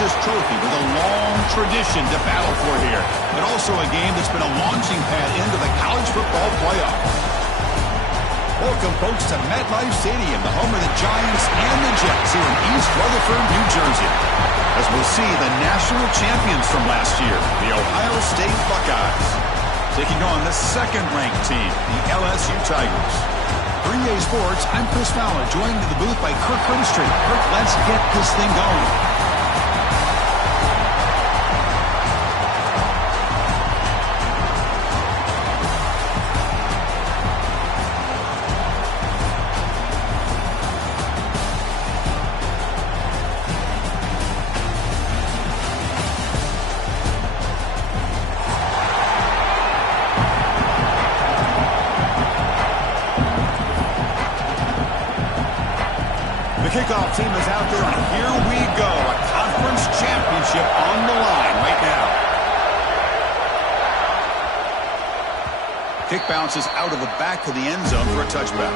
prestigious trophy with a long tradition to battle for here, but also a game that's been a launching pad into the college football playoffs. Welcome, folks, to MetLife Stadium, the home of the Giants and the Jets here in East Rutherford, New Jersey, as we'll see the national champions from last year, the Ohio State Buckeyes, taking on the second-ranked team, the LSU Tigers. For EA Sports, I'm Chris Fowler, joined in the booth by Kirk Herbstreit. Kirk, let's get this thing going. Kickoff team is out there, and here we go. A conference championship on the line right now. Kick bounces out of the back of the end zone for a touchback.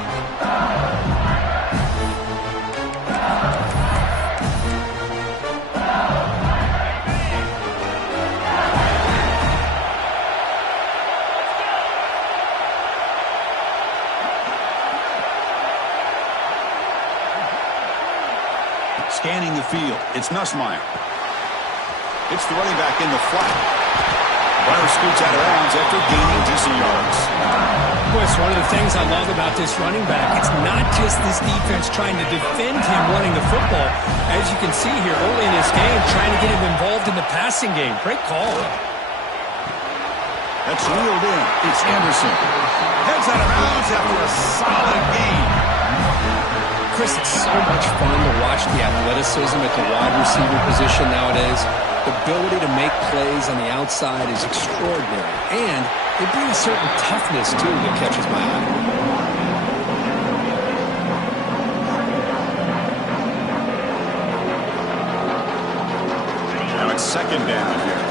Scanning the field, it's Nussmeier. It's the running back in the flat. Runner scoots out of bounds after gaining decent yards. Chris, one of the things I love about this running back, it's not just this defense trying to defend him running the football. As you can see here early in this game, trying to get him involved in the passing game. Great call. That's reeled in. It's Anderson. Heads out of bounds after a solid gain. Chris, it's so much fun to watch the athleticism at the wide receiver position nowadays. The ability to make plays on the outside is extraordinary. And they bring a certain toughness, too, that catches my eye. Now it's second down here.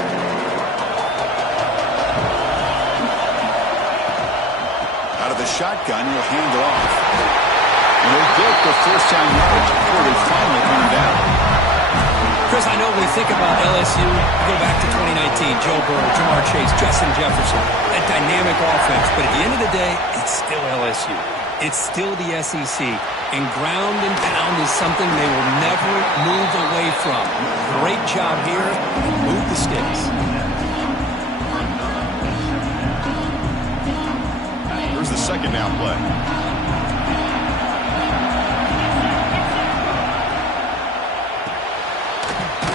Out of the shotgun, he'll hand it off. And they built the first-down yardage before they finally put him down. Chris, I know when we think about LSU, we go back to 2019, Joe Burrow, Jamar Chase, Justin Jefferson, that dynamic offense. But at the end of the day, it's still LSU. It's still the SEC. And ground and pound is something they will never move away from. Great job here. Move the sticks. Here's the second down play.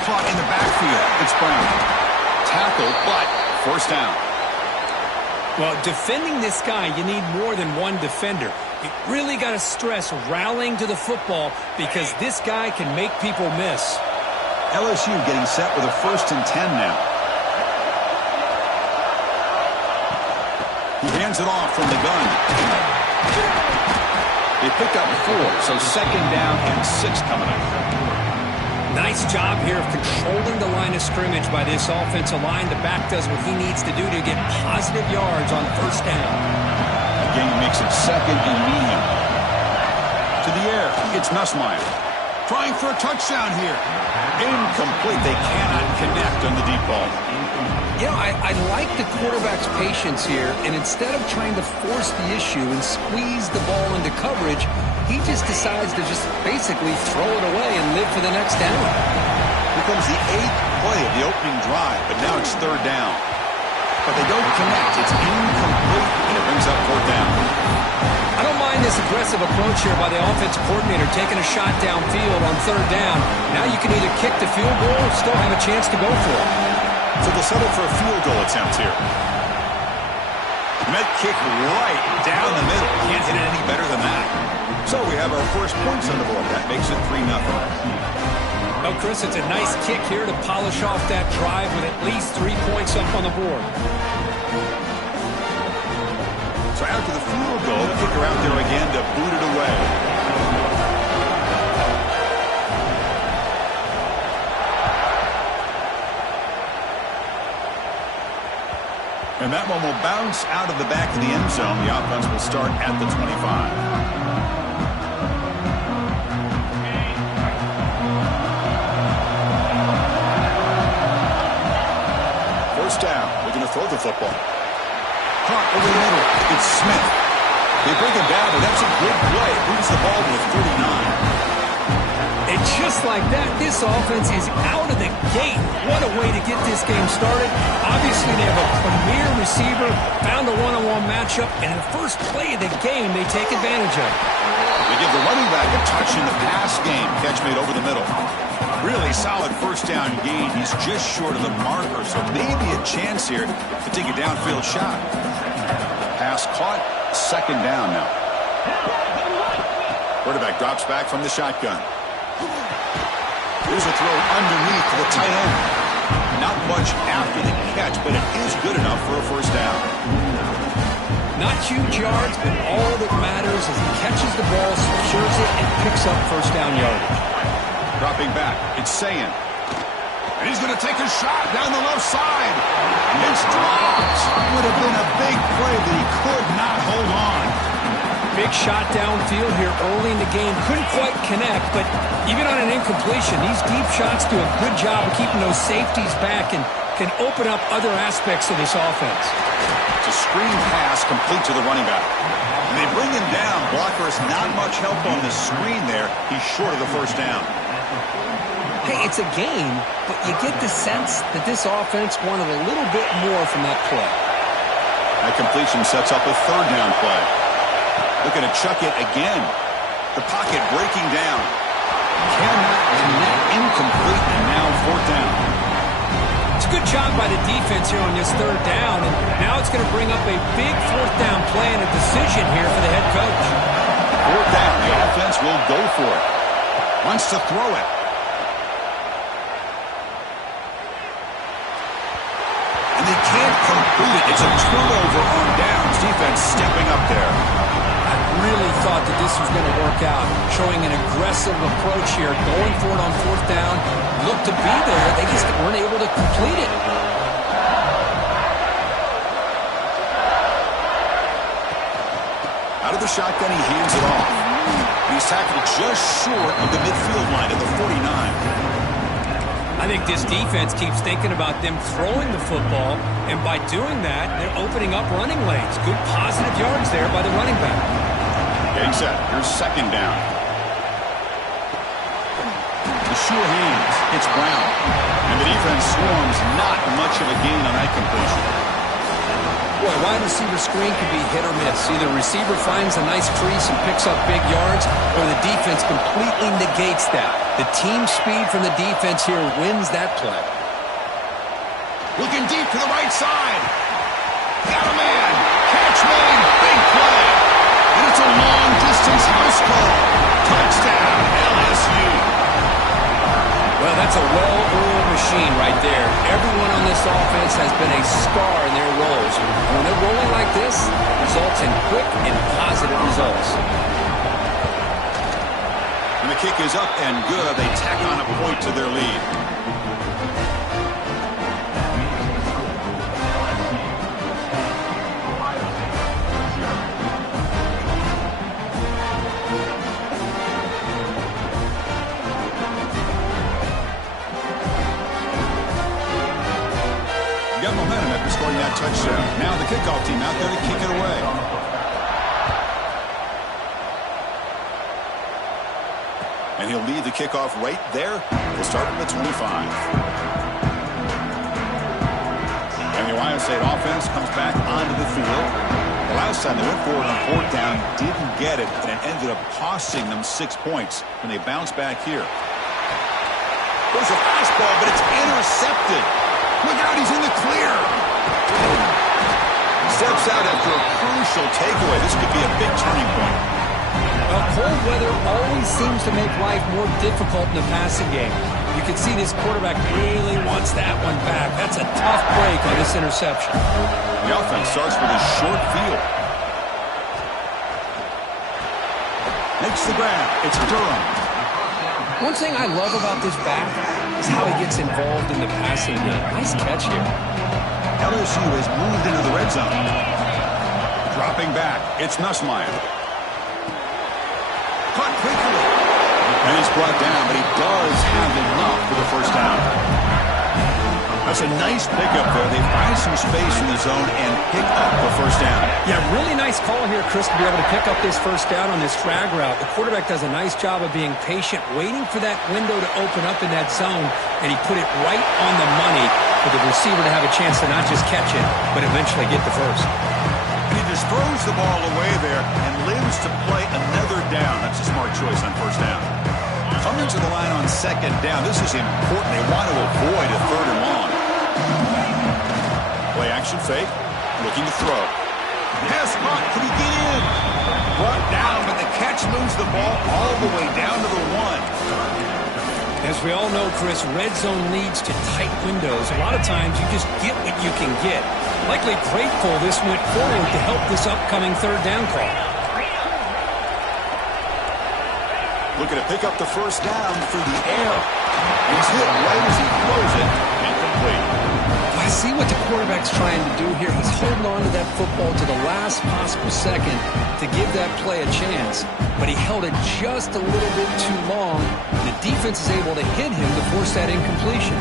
In the backfield, it's Brown. Tackle, but first down. Well, defending this guy, you need more than one defender. You really got to stress rallying to the football because this guy can make people miss. LSU getting set with a 1st and 10 now. He hands it off from the gun. They pick up 4, so second down and 6 coming up. Nice job here of controlling the line of scrimmage by this offensive line. The back does what he needs to do to get positive yards on first down. Again, he makes it second and medium. To the air, it's Nussmeier. Trying for a touchdown here. Incomplete. They cannot connect on the deep ball. You know, I like the quarterback's patience here, and instead of trying to force the issue and squeeze the ball into coverage, he just decides to just basically throw it away and live for the next down. Here comes the 8th play of the opening drive, but now it's third down. But they don't connect. It's incomplete, and it brings up fourth down. I don't mind this aggressive approach here by the offensive coordinator, taking a shot downfield on third down. Now you can either kick the field goal or still have a chance to go for it. So they'll settle for a field goal attempt here. Met kick right down the middle. Can't hit it any better than that. So we have our first points on the board. That makes it 3-0. Well, Chris, it's a nice kick here to polish off that drive with at least 3 points up on the board. So after the field goal, the kicker out there again to boot it away. And that one will bounce out of the back of the end zone. The offense will start at the 25. the football. Caught over the middle. It's Smith. They bring him down, but that's a good play. Moves the ball to the 39. And just like that, this offense is out of the gate. What a way to get this game started. Obviously, they have a premier receiver, found a one-on-one matchup, and in the first play of the game, they take advantage of it. They give the running back a touch in the pass game. Catch made over the middle. Really solid first down gain. He's just short of the marker, so maybe a chance here to take a downfield shot. Pass caught. Second down now. Quarterback drops back from the shotgun. Here's a throw underneath to the tight end. Not much after the catch, but it is good enough for a first down. Not huge yards, but all that matters is he catches the ball, secures it, and picks up first down yardage. Dropping back, it's Sayin. And he's going to take a shot down the left side. It's dropped. Would have been a big play, but he could not hold on. Big shot downfield here early in the game. Couldn't quite connect, but even on an incompletion, these deep shots do a good job of keeping those safeties back and can open up other aspects of this offense. It's a screen pass complete to the running back. And they bring him down. Blocker has not much help on the screen there. He's short of the first down. Hey, it's a game, but you get the sense that this offense wanted a little bit more from that play. That completion sets up a third down play. Looking to chuck it again. The pocket breaking down. Cannot connect, incomplete, and now fourth down. It's a good job by the defense here on this third down, and now it's going to bring up a big fourth down play and a decision here for the head coach. Fourth down, the offense will go for it. Wants to throw it. And they can't complete it. It's a turnover on downs. Defense stepping up there. I really thought that this was going to work out, showing an aggressive approach here, going for it on fourth down. Looked to be there. They just weren't able to complete it. Out of the shotgun, he hands it off. He's tackled just short of the midfield line at the 49. I think this defense keeps thinking about them throwing the football, and by doing that, they're opening up running lanes. Good positive yards there by the running back. Getting set. Here's second down. The sure hands. It's Brown. And the defense swarms. Not much of a gain on that completion. Boy, wide receiver screen can be hit or miss. Either receiver finds a nice crease and picks up big yards, or the defense completely negates that. The team speed from the defense here wins that play. Looking deep to the right side. Got a man. Catch made. Big play. And it's a long-distance house call. Touchdown, LSU. Well, that's a well-oiled machine right there. Everyone on this offense has been a star in their roles. And when they're rolling like this, it results in quick and positive results. And the kick is up and good. They tack on a point to their lead. Got momentum after scoring that touchdown. Now the kickoff team out there to kick it away. And he'll lead the kickoff right there. We'll start at the 25. And the Ohio State offense comes back onto the field. The last time they went forward on fourth down, didn't get it, and it ended up costing them 6 points when they bounce back here. There's a fastball, but it's intercepted. Look out, he's in the clear. Steps out after a crucial takeaway. This could be a big turning point. Well, cold weather always seems to make life more difficult in the passing game. You can see this quarterback really wants that one back. That's a tough break on this interception. The offense starts with a short field. Makes the grab. It's Durham. One thing I love about this back is how he gets involved in the passing game. Nice catch here. LSU has moved into the red zone. Dropping back. It's Nussmeier. Caught quickly. And he's brought down, but he does have enough for the first down. That's a nice pickup there. They find some space in the zone and pick up the first down. Yeah, really nice call here, Chris, to be able to pick up this first down on this drag route. The quarterback does a nice job of being patient, waiting for that window to open up in that zone, and he put it right on the money for the receiver to have a chance to not just catch it, but eventually get the first. He just throws the ball away there and lives to play another down. That's a smart choice on first down. Coming to the line on second down. This is important. They want to avoid a third and long. Play action fake. Looking to throw. Pass caught. Could he get in? Brought down, but the catch moves the ball all the way down to the 1. As we all know, Chris, red zone leads to tight windows. A lot of times you just get what you can get. Likely grateful this went forward to help this upcoming third down call. Looking to pick up the first down through the air. He's hit right as he throws it. Incomplete. I see what the quarterback's trying to do here. He's holding on to that football to the last possible second to give that play a chance. But he held it just a little bit too long. The defense is able to hit him to force that incompletion.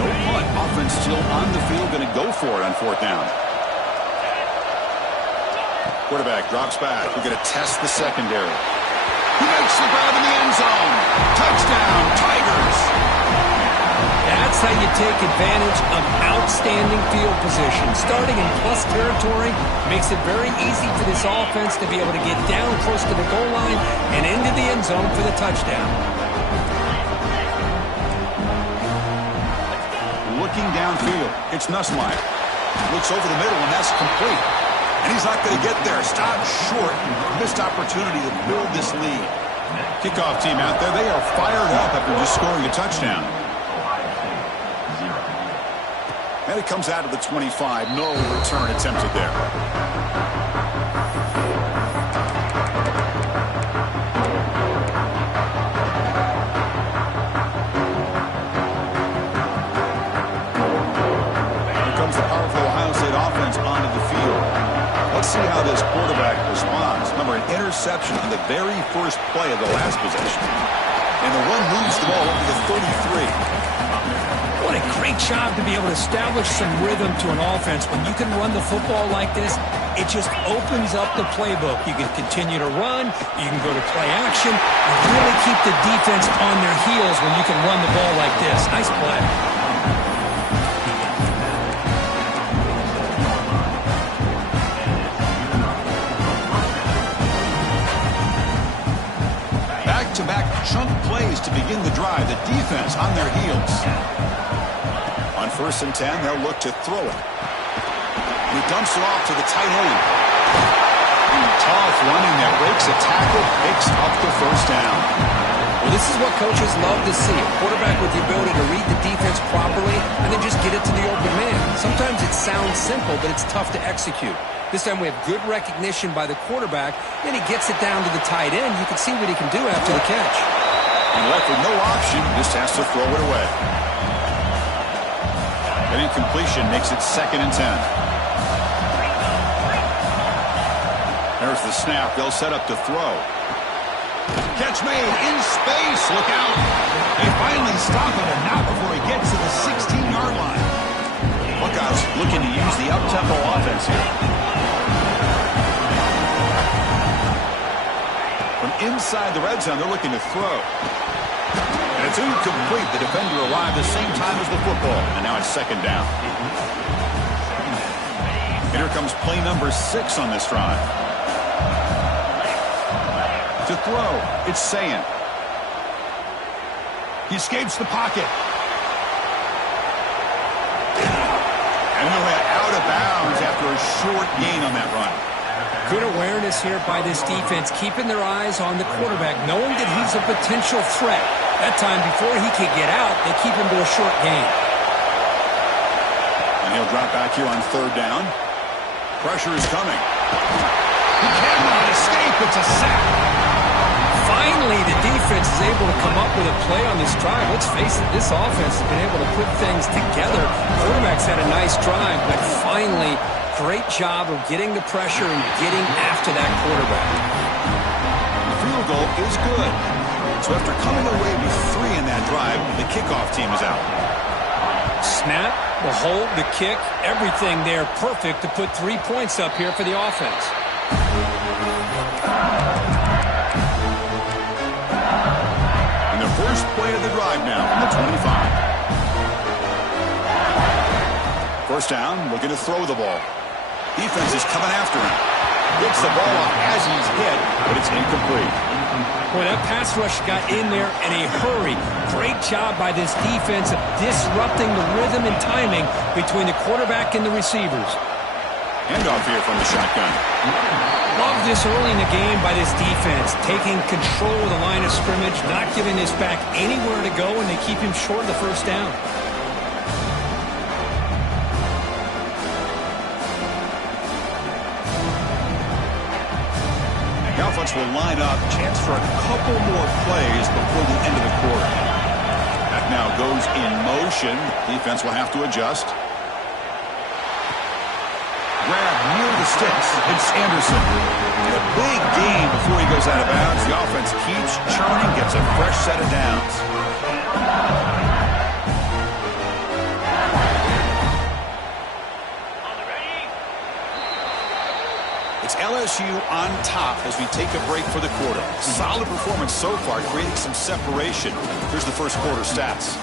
No punt. Offense still on the field, going to go for it on fourth down. Quarterback drops back. We're going to test the secondary. He makes the grab in the end zone. Touchdown, Tigers. That's how you take advantage of outstanding field position. Starting in plus territory makes it very easy for this offense to be able to get down close to the goal line and into the end zone for the touchdown. Looking downfield, it's Nussmeier. Looks over the middle, and that's complete. And he's not going to get there. Stop short. Missed opportunity to build this lead. Kickoff team out there. They are fired up after just scoring a touchdown. And it comes out of the 25. No return attempted there. Here comes the powerful Ohio State offense onto the field. Let's see how this quarterback responds. Remember, an interception on the very first play of the last possession. And the run moves the ball over the 33. What a great job to be able to establish some rhythm to an offense. When you can run the football like this, it just opens up the playbook. You can continue to run. You can go to play action. And really keep the defense on their heels when you can run the ball like this. Nice play. Back-to-back chunk plays to begin the drive. The defense on their heels. On 1st and 10, they'll look to throw it. And he dumps it off to the tight end. Tough running there. Breaks a tackle, picks up the first down. Well, this is what coaches love to see. A quarterback with the ability to read the defense properly and then just get it to the open man. Sometimes it sounds simple, but it's tough to execute. This time we have good recognition by the quarterback. Then he gets it down to the tight end. You can see what he can do after the catch. And left with no option, just has to throw it away. An incompletion makes it 2nd and 10. There's the snap. They'll set up to throw. Catch made in space. Look out. They finally stop it, and not before he gets to the 16-yard line. Buckeyes looking to use the up-tempo offense here. From inside the red zone, they're looking to throw. And it's incomplete. The defender arrived the same time as the football. And now it's 2nd down. And here comes play number 6 on this drive. To throw, it's Sayin. He escapes the pocket. And he'll head out of bounds after a short gain on that run. Good awareness here by this defense, keeping their eyes on the quarterback, knowing that he's a potential threat. That time, before he can get out, they keep him to a short gain. And he'll drop back here on 3rd down. Pressure is coming. He cannot escape. It's a sack. Finally, the defense is able to come up with a play on this drive. Let's face it, this offense has been able to put things together. Quarterback's had a nice drive, but finally, great job of getting the pressure and getting after that quarterback. field goal is good. So after coming away with 3 in that drive, the kickoff team is out. Snap, the hold, the kick, everything there perfect to put 3 points up here for the offense. And the first play of the drive now from the 25. First down, looking to throw the ball. Defense is coming after him. Gets the ball off as he's hit, but it's incomplete. Boy, that pass rush got in there in a hurry. Great job by this defense of disrupting the rhythm and timing between the quarterback and the receivers. Handoff here from the shotgun. Love this early in the game by this defense, taking control of the line of scrimmage, not giving this back anywhere to go, and they keep him short of the first down. The offense will line up, chance for a couple more plays before the end of the quarter. That now goes in motion. Defense will have to adjust. Grab near the sticks. It's Anderson. A big gain before he goes out of bounds. The offense keeps churning, gets a fresh set of downs. It's LSU on top as we take a break for the quarter. Solid performance so far, creating some separation. Here's the first quarter stats.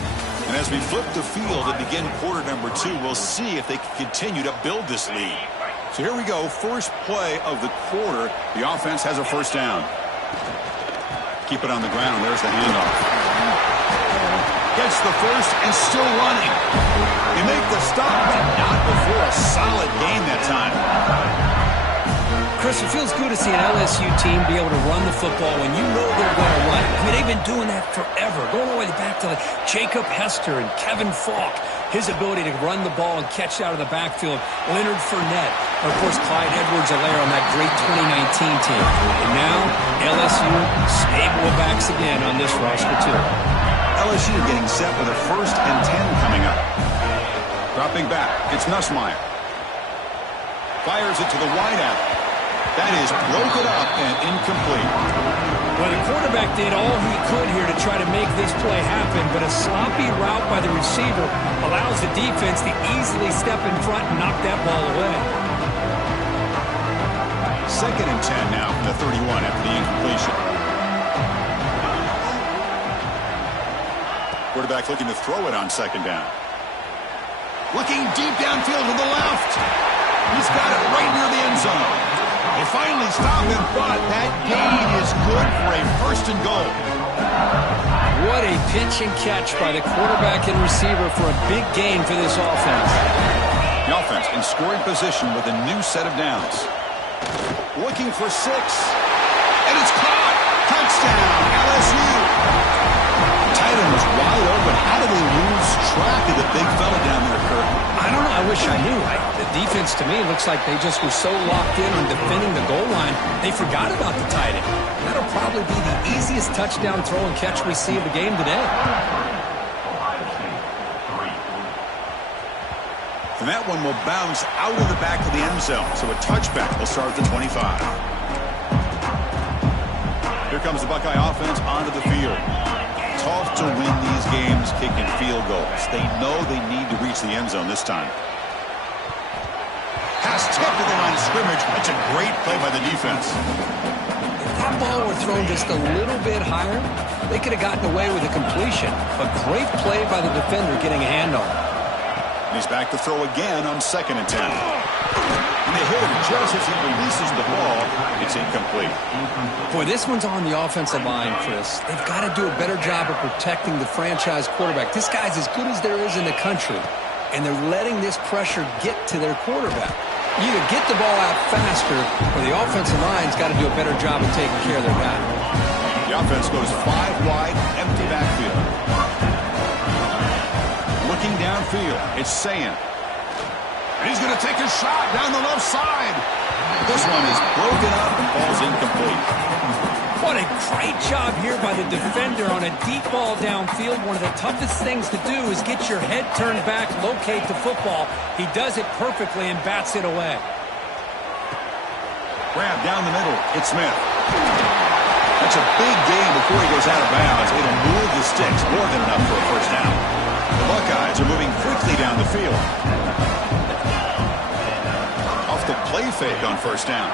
And as we flip the field and begin quarter number 2, we'll see if they can continue to build this lead. So here we go, first play of the quarter. The offense has a first down. Keep it on the ground. There's the handoff. Gets the first and still running. They make the stop, but not before a solid gain that time. Chris, it feels good to see an LSU team be able to run the football when you know they're going to run it. I mean, they've been doing that forever, going all the way back to Jacob Hester and Kevin Falk. His ability to run the ball and catch out of the backfield. Leonard Fournette. And of course, Clyde Edwards-Helaire on that great 2019 team. And now, LSU stable of backs again on this roster, too. LSU getting set with a 1st and 10 coming up. Dropping back, it's Nussmeier. Fires it to the wideout. That is broken up and incomplete. Well, the quarterback did all he could here to try to make this play happen, but a sloppy route by the receiver allows the defense to easily step in front and knock that ball away. 2nd and 10 now from the 31 after the incompletion. Quarterback looking to throw it on 2nd down. Looking deep downfield to the left. He's got it right near the end zone. They finally stop him, but that gain is good for a 1st and goal. What a pitch and catch by the quarterback and receiver for a big gain for this offense. The offense in scoring position with a new set of downs. Looking for 6. And it's caught. Touchdown, LSU. Tight end was wide open. How did they lose track of the big fella down there, Kurt? I don't know. I wish I knew. The defense, to me, looks like they just were so locked in on defending the goal line, they forgot about the tight end. That'll probably be the easiest touchdown throw and catch we see of the game today. And that one will bounce out of the back of the end zone. So a touchback will start at the 25. Here comes the Buckeye offense onto the field. Tough to win these games kicking field goals. They know they need to reach the end zone this time. Pass tipped to the line of scrimmage. That's a great play by the defense. If that ball were thrown just a little bit higher, they could have gotten away with a completion. But great play by the defender getting a hand on it. And he's back to throw again on 2nd and 10. And they hit him just as he releases the ball. It's incomplete. Boy, this one's on the offensive line, Chris. They've got to do a better job of protecting the franchise quarterback. This guy's as good as there is in the country, and they're letting this pressure get to their quarterback. Either get the ball out faster, or the offensive line's got to do a better job of taking care of their guy. The offense goes 5 wide, empty backfield. Looking downfield, it's Sayin. And he's going to take a shot down the left side. This one is broken up and falls incomplete. What a great job here by the defender on a deep ball downfield. One of the toughest things to do is get your head turned back, locate the football. He does it perfectly and bats it away. Grab down the middle. It's Smith. That's a big gain before he goes out of bounds. It'll move the sticks more than enough for a first down. The Buckeyes are moving quickly down the field. Off the play fake on first down.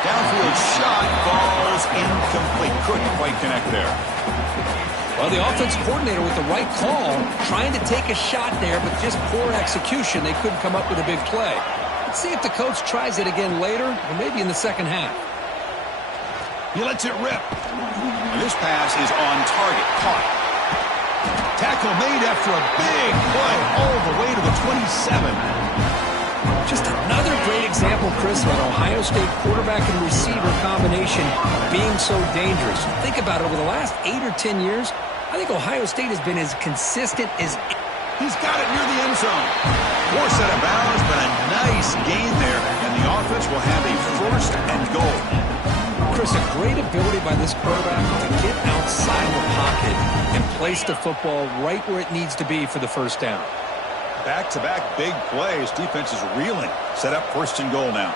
Downfield shot falls incomplete. Couldn't quite connect there. Well, the offense coordinator with the right call, trying to take a shot there, but just poor execution. They couldn't come up with a big play. Let's see if the coach tries it again later, or maybe in the second half. He lets it rip. And this pass is on target. Caught. Tackle made after a big play all the way to the 27. Just another great example, Chris, of an Ohio State quarterback and receiver combination being so dangerous. Think about it. Over the last 8 or 10 years, I think Ohio State has been as consistent as... He's got it near the end zone. Poor set of bounds, but a nice gain there, and the offense will have a first and goal. Chris, a great ability by this quarterback to get outside the pocket and place the football right where it needs to be for the first down. Back-to-back big plays. Defense is reeling. Set up first and goal now.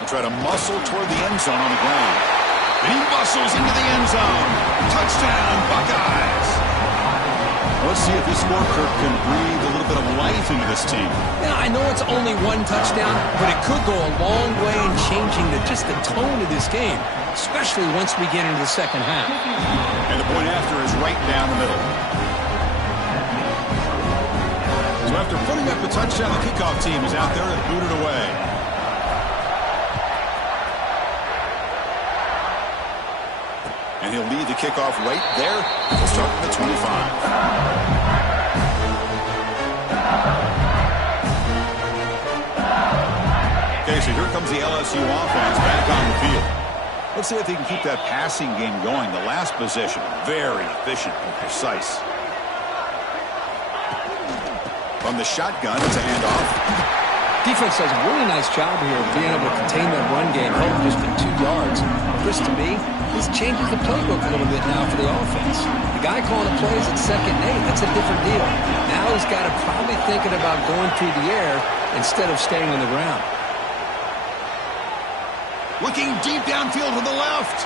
They try to muscle toward the end zone on the ground. And he muscles into the end zone. Touchdown, Buckeyes. Let's see if this scorecard can breathe a little bit of life into this team. Yeah, I know it's only one touchdown, but it could go a long way in changing just the tone of this game, especially once we get into the second half. And the point after is right down the middle. So after putting up the touchdown, the kickoff team is out there and booted away. And he'll lead the kickoff right there. He'll start at the 25. Okay, so here comes the LSU offense back on the field. Let's see if they can keep that passing game going. The last possession, very efficient and precise. From the shotgun, it's a handoff. Defense does a really nice job here of being able to contain that run game, held just to 2 yards. Chris, to me, this changes the playbook a little bit now for the offense. The guy calling the plays at 2nd and 8, that's a different deal. Now he's got to probably thinking about going through the air instead of staying on the ground. Looking deep downfield to the left.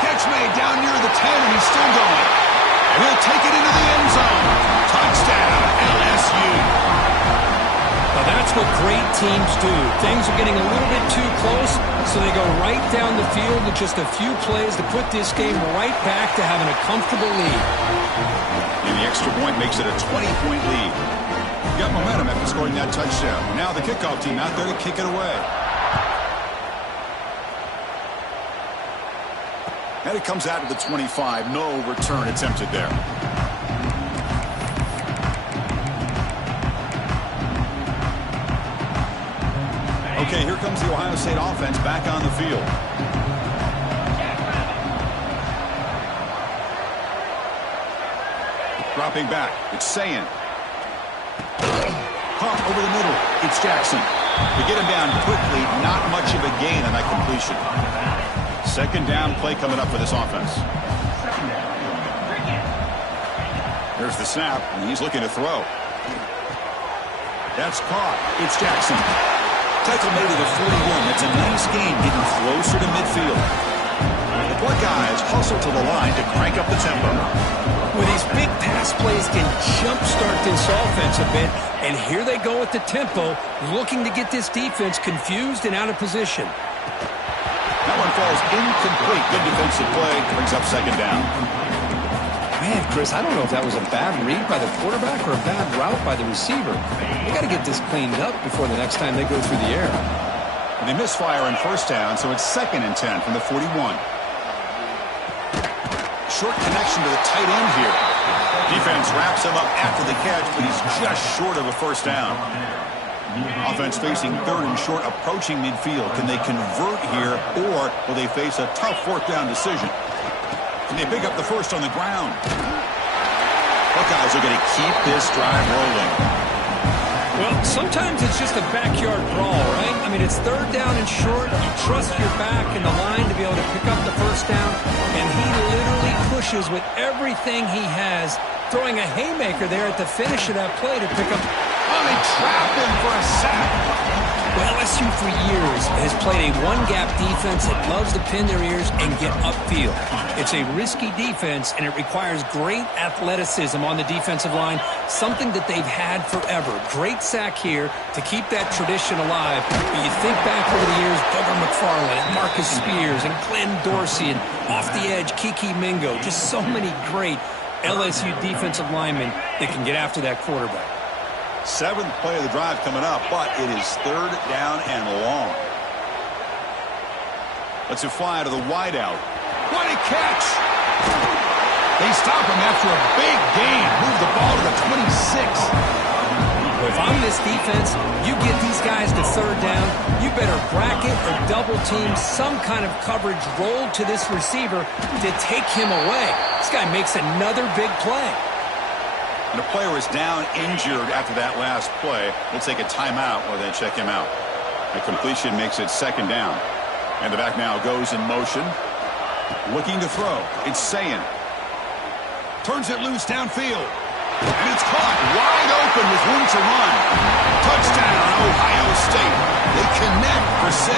Catch made down near the 10, and he's still going. And he'll take it into the end zone. Touchdown, LSU. Now that's what great teams do. Things are getting a little bit too close, so they go right down the field with just a few plays to put this game right back to having a comfortable lead. And the extra point makes it a 20-point lead. Got momentum after scoring that touchdown. Now the kickoff team out there to kick it away. And it comes out to the 25. No return attempted there. Okay, here comes the Ohio State offense back on the field. Dropping back. It's Sayin. Caught over the middle. It's Jackson. To get him down quickly, not much of a gain on that completion. Second down play coming up for this offense. There's the snap, and he's looking to throw. That's caught. It's Jackson. Tackle made to the 41. That's a nice gain, getting closer to midfield. The Buckeyes hustle to the line to crank up the tempo. Well, these big pass plays can jumpstart this offense a bit, and here they go at the tempo, looking to get this defense confused and out of position. That one falls incomplete. Good defensive play. Brings up second down. Man, Chris, I don't know if that was a bad read by the quarterback or a bad route by the receiver. They got to get this cleaned up before the next time they go through the air. And they misfire on first down, so it's 2nd and 10 from the 41. Short connection to the tight end here. Defense wraps him up after the catch, but he's just short of a first down. Offense facing 3rd and short, approaching midfield. Can they convert here, or will they face a tough 4th down decision? And they pick up the first on the ground. Buckeyes are going to keep this drive rolling. Well, sometimes it's just a backyard brawl, right? I mean, it's 3rd down and short. You trust your back and the line to be able to pick up the first down, and he literally pushes with everything he has, throwing a haymaker there at the finish of that play to pick up. Oh, they trap him for a sack. Well, LSU LSU for years has played a one-gap defense that loves to pin their ears and get upfield. It's a risky defense, and it requires great athleticism on the defensive line, something that they've had forever. Great sack here to keep that tradition alive. But you think back over the years, Booger McFarland and Marcus Spears and Glenn Dorsey and off the edge, Kiki Mingo. Just so many great LSU defensive linemen that can get after that quarterback. 7th play of the drive coming up, but it is 3rd down and long. Let's it fly to the wideout. What a catch! They stop him after a big gain. Move the ball to the 26. If I'm this defense, you get these guys to 3rd down, you better bracket or double team some kind of coverage roll to this receiver to take him away. This guy makes another big play. And the player is down injured after that last play. We'll take a timeout while they check him out. A completion makes it 2nd down. And the back now goes in motion. Looking to throw. It's Sayin. Turns it loose downfield. And it's caught wide open with room to run. Touchdown, Ohio State. They connect for 6.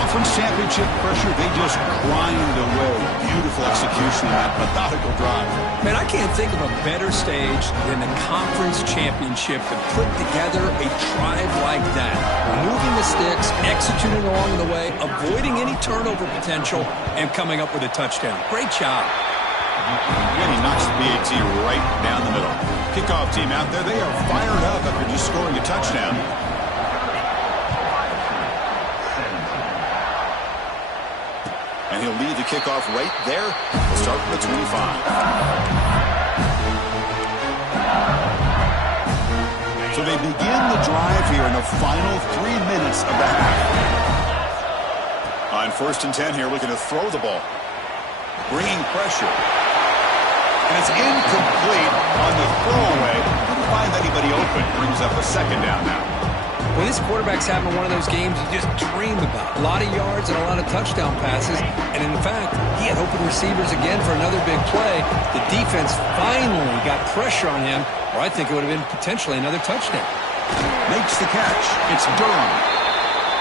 Conference championship pressure, they just grind away. Beautiful execution on that methodical drive. Man, I can't think of a better stage than the conference championship to put together a drive like that. Moving the sticks, executing along the way, avoiding any turnover potential, and coming up with a touchdown. Great job. And he knocks the PAT right down the middle. Kickoff team out there, they are fired up after just scoring a touchdown. And he'll lead the kickoff right there. We'll start from the 25. So they begin the drive here in the final 3 minutes of the half. On 1st and 10 here, looking to throw the ball. Bringing pressure. And it's incomplete on the throwaway. Couldn't find anybody open. Brings up a 2nd down now. Well, this quarterback's having one of those games you just dream about. A lot of yards and a lot of touchdown passes. And in fact, he had open receivers again for another big play. The defense finally got pressure on him, or I think it would have been potentially another touchdown. Makes the catch. It's Durham.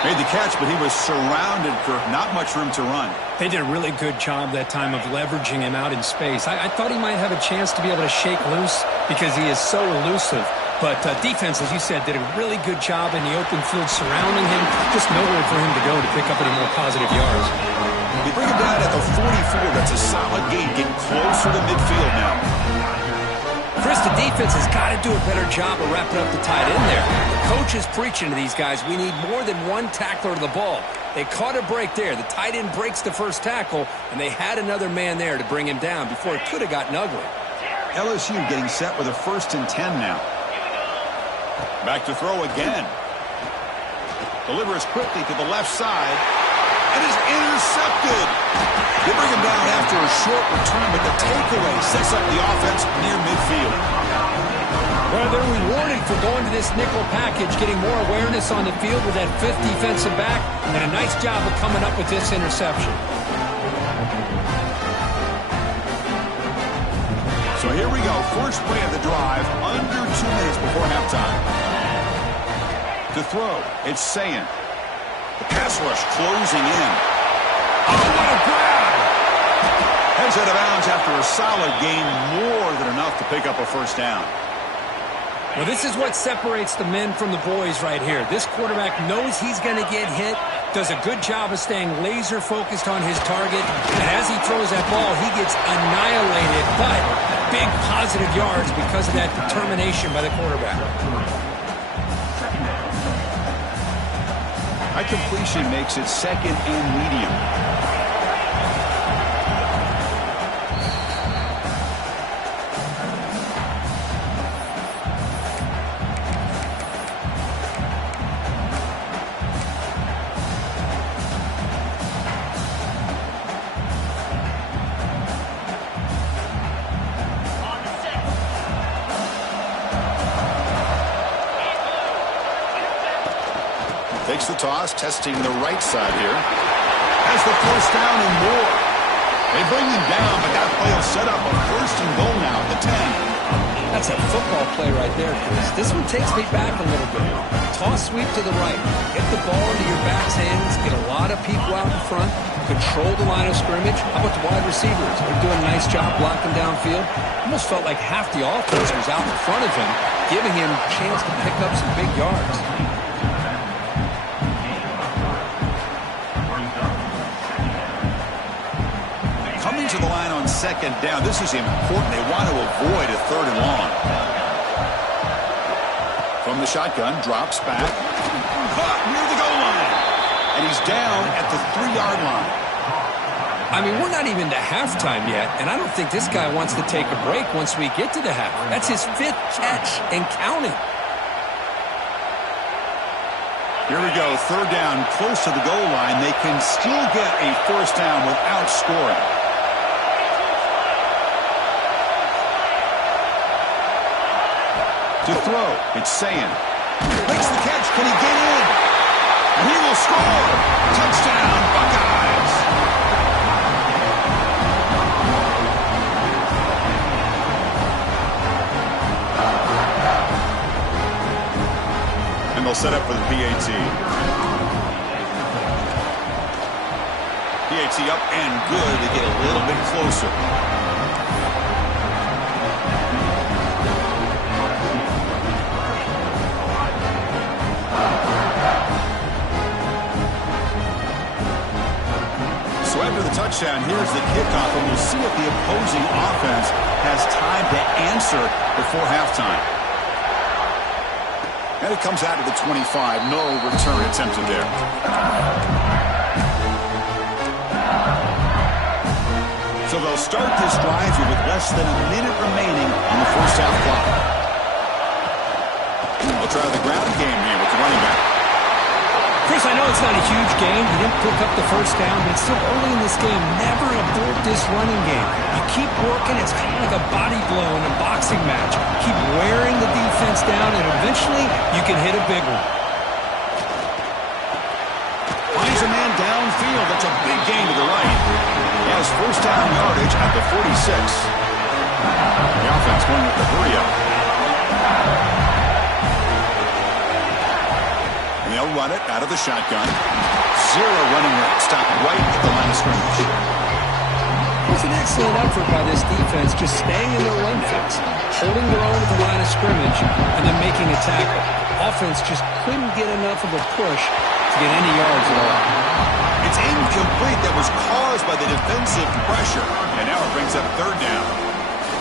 Made the catch, but he was surrounded for not much room to run. They did a really good job that time of leveraging him out in space. I thought he might have a chance to be able to shake loose because he is so elusive. But defense, as you said, did a really good job in the open field surrounding him. Just nowhere for him to go to pick up any more positive yards. They bring him down at the 44. That's a solid gain, getting closer to midfield now. Chris, the defense has got to do a better job of wrapping up the tight end there. The coach is preaching to these guys, we need more than one tackler to the ball. They caught a break there. The tight end breaks the first tackle, and they had another man there to bring him down before it could have gotten ugly. LSU getting set with a 1st and 10 now. Back to throw again. Delivers quickly to the left side. And is intercepted. They bring him down after a short return, but the takeaway sets up the offense near midfield. Well, they're rewarded for going to this nickel package, getting more awareness on the field with that 5th defensive back, and a nice job of coming up with this interception. So here we go. First play of the drive, under 2 minutes before halftime. To throw, it's Sayin. The pass rush closing in. Oh, what a grab! Heads out of bounds after a solid gain, more than enough to pick up a 1st down. Well, this is what separates the men from the boys right here. This quarterback knows he's going to get hit, does a good job of staying laser focused on his target, and as he throws that ball, he gets annihilated, but big positive yards because of that determination by the quarterback. That completion makes it 2nd and medium. Takes the toss, testing the right side here. Has the 1st down and more. They bring him down, but that play will set up a 1st and goal now at the 10. That's a football play right there, Chris. This one takes me back a little bit. toss sweep to the right. Get the ball into your back's hands, get a lot of people out in front, control the line of scrimmage. How about the wide receivers? They're doing a nice job blocking downfield. Almost felt like half the offense was out in front of him, giving him a chance to pick up some big yards. Coming to the line on second down, this is important. They want to avoid a third and long. From the shotgun, drops back. Caught near the goal line. And he's down at the 3-yard line. I mean, we're not even to halftime yet, and I don't think this guy wants to take a break once we get to the half. That's his 5th catch and counting. Here we go, third down, close to the goal line. They can still get a first down without scoring. To throw, it's Sayin. Makes the catch, can he get in? And he will score! Touchdown, Buckeyes! And they'll set up for the PAT. PAT up and good to get a little bit closer. So after the touchdown, here's the kickoff, and we'll see if the opposing offense has time to answer before halftime. And it comes out of the 25. No return attempted there. So they'll start this drive here with less than a minute remaining on the first half clock. They'll try the ground game here with the running back. Chris, I know it's not a huge game. You didn't pick up the first down, but it's still early in this game. Never abort this running game. You keep working. It's kind of like a body blow in a boxing match. Keep wearing the defense down, and eventually you can hit a big one. Finds a man downfield. That's a big gain to the right. He has first down yardage at the 46. The offense going with the hurry up. And they'll run it out of the shotgun. Zero running rate. Stop right at the line of scrimmage. It's an excellent effort by this defense, just staying in their run fence, holding their own at the line of scrimmage, and then making a tackle. Offense just couldn't get enough of a push to get any yards at all. It's incomplete. That was caused by the defensive pressure. And now it brings up third down.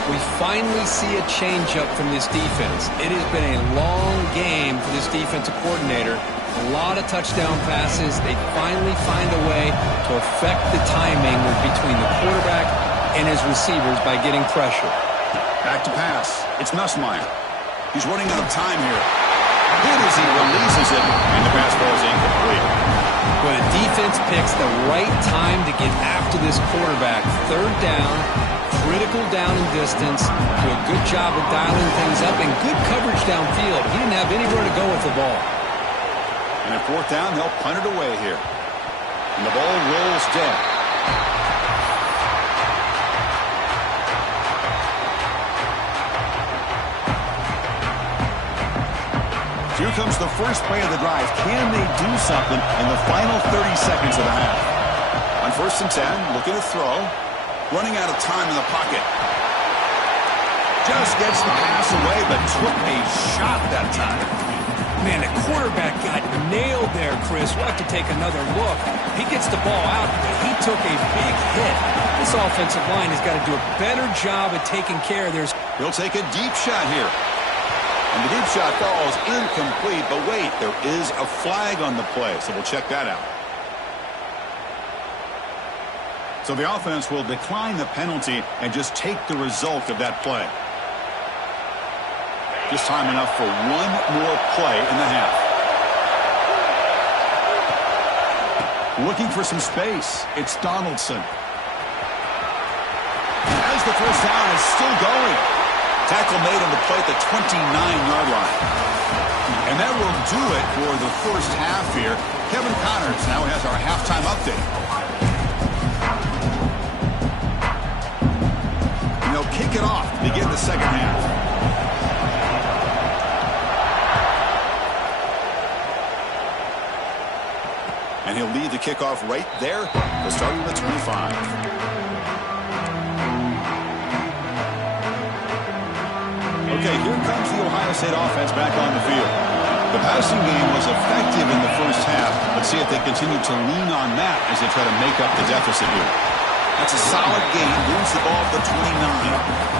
We finally see a changeup from this defense. It has been a long game for this defensive coordinator. A lot of touchdown passes. They finally find a way to affect the timing between the quarterback and his receivers by getting pressure. Back to pass. It's Nussmeier. He's running out of time here. Good as he releases it, and the pass ball is incomplete. When a defense picks the right time to get after this quarterback, third down, critical down and distance, do a good job of dialing things up, and good coverage downfield. He didn't have anywhere to go with the ball. And at fourth down, they'll punt it away here. And the ball rolls dead. Here comes the first play of the drive. Can they do something in the final 30 seconds of the half? On first and 10, looking to throw. Running out of time in the pocket. Just gets the pass away, but took a shot that time. Man, the quarterback got nailed there, Chris. We'll have to take another look. He gets the ball out, but he took a big hit. This offensive line has got to do a better job of taking care of theirs. He'll take a deep shot here. And the deep shot falls incomplete, but wait, there is a flag on the play, so we'll check that out. So the offense will decline the penalty and just take the result of that play. Just time enough for one more play in the half. Looking for some space. It's Donaldson. As the first down is still going. Tackle made on the play at the 29-yard line. And that will do it for the first half here. Kevin Connors now has our halftime update. And they'll kick it off to begin the second half. And he'll lead the kickoff right there. They'll start at the 25. Okay, here comes the Ohio State offense back on the field. The passing game was effective in the first half. Let's see if they continue to lean on that as they try to make up the deficit here. That's a solid gain. Moves the ball to the 29.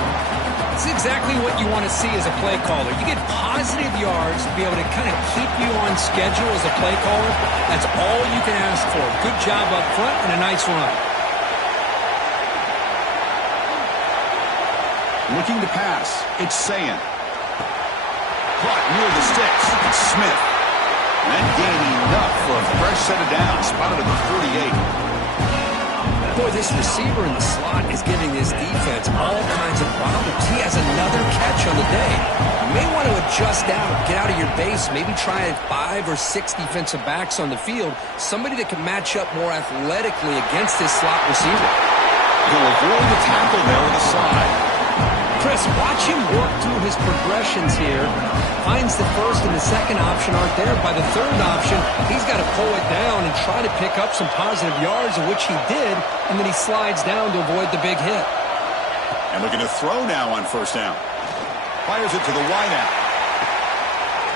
It's exactly what you want to see as a play caller. You get positive yards to be able to kind of keep you on schedule as a play caller. That's all you can ask for. Good job up front and a nice run. Looking to pass. It's Sayin. Caught near the sticks. It's Smith. And gaining enough for a fresh set of downs. Spotted at the 48. Boy, this receiver in the slot is giving this defense all kinds of problems. He has another catch on the day. You may want to adjust out, get out of your base, maybe try 5 or 6 defensive backs on the field, somebody that can match up more athletically against this slot receiver. He'll avoid the tackle there with a slide. Chris, watch him work through his progressions here. Finds the first and the second option aren't there. By the third option, he's got to pull it down and try to pick up some positive yards, of which he did, and then he slides down to avoid the big hit. And looking to throw now on first down. Fires it to the wideout.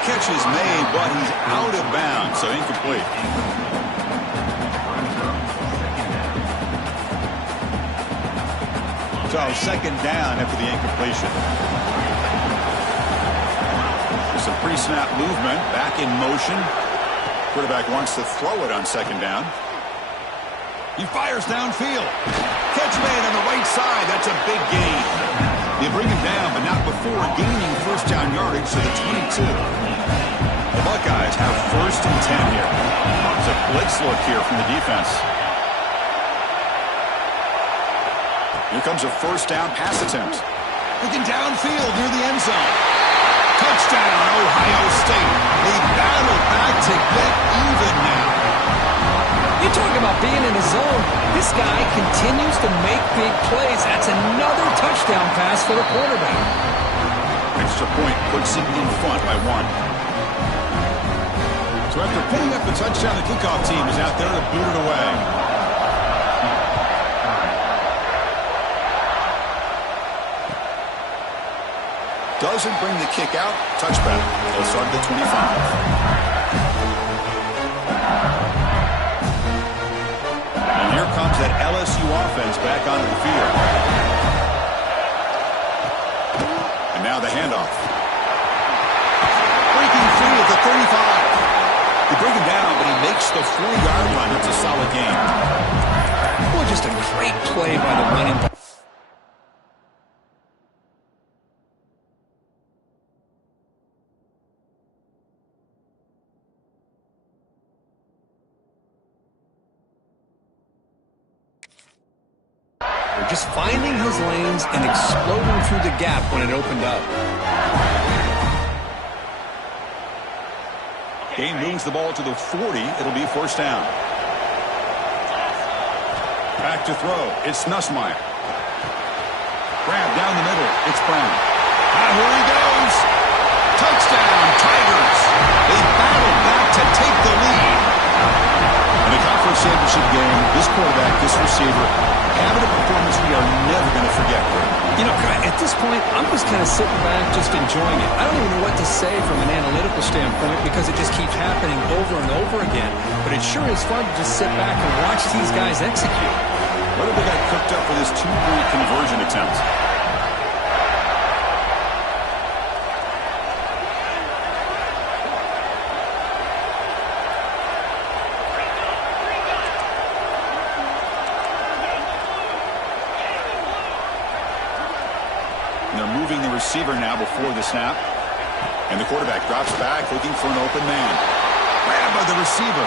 Catch is made, but he's out of bounds, so incomplete. So second down after the incompletion. Some pre-snap movement, back in motion. Quarterback wants to throw it on second down. He fires downfield. Catch made on the right side. That's a big gain. They bring him down, but not before gaining first down yardage to the 22. The Buckeyes have first and 10 here. It's a blitz look here from the defense. Here comes a first down pass attempt. Looking downfield near the end zone. Touchdown, Ohio State. They battle back to get even now. You talk about being in the zone. This guy continues to make big plays. That's another touchdown pass for the quarterback. Extra point puts him in front by 1. So after putting up the touchdown, the kickoff team is out there to boot it away. Doesn't bring the kick out. Touchback. They'll start at the 25. And here comes that LSU offense back onto the field. And now the handoff. Breaking free at the 35. They bring him down, but he makes the 4-yard line. It's a solid game. Well, just a great play by the running back. Just finding his lanes and exploding through the gap when it opened up. Game moves the ball to the 40. It'll be first down. Back to throw. It's Nussmeier. Grab down the middle. It's Brown. Ah, here he goes. Touchdown, Tigers. They battle back to take the lead. In the conference championship game, this quarterback, this receiver, having a performance we are never going to forget. You know, at this point, I'm just kind of sitting back, just enjoying it. I don't even know what to say from an analytical standpoint because it just keeps happening over and over again. But it sure is fun to just sit back and watch these guys execute. What have they got cooked up for this 2-point conversion attempt? Receiver now before the snap. And the quarterback drops back looking for an open man. Grabbed by the receiver.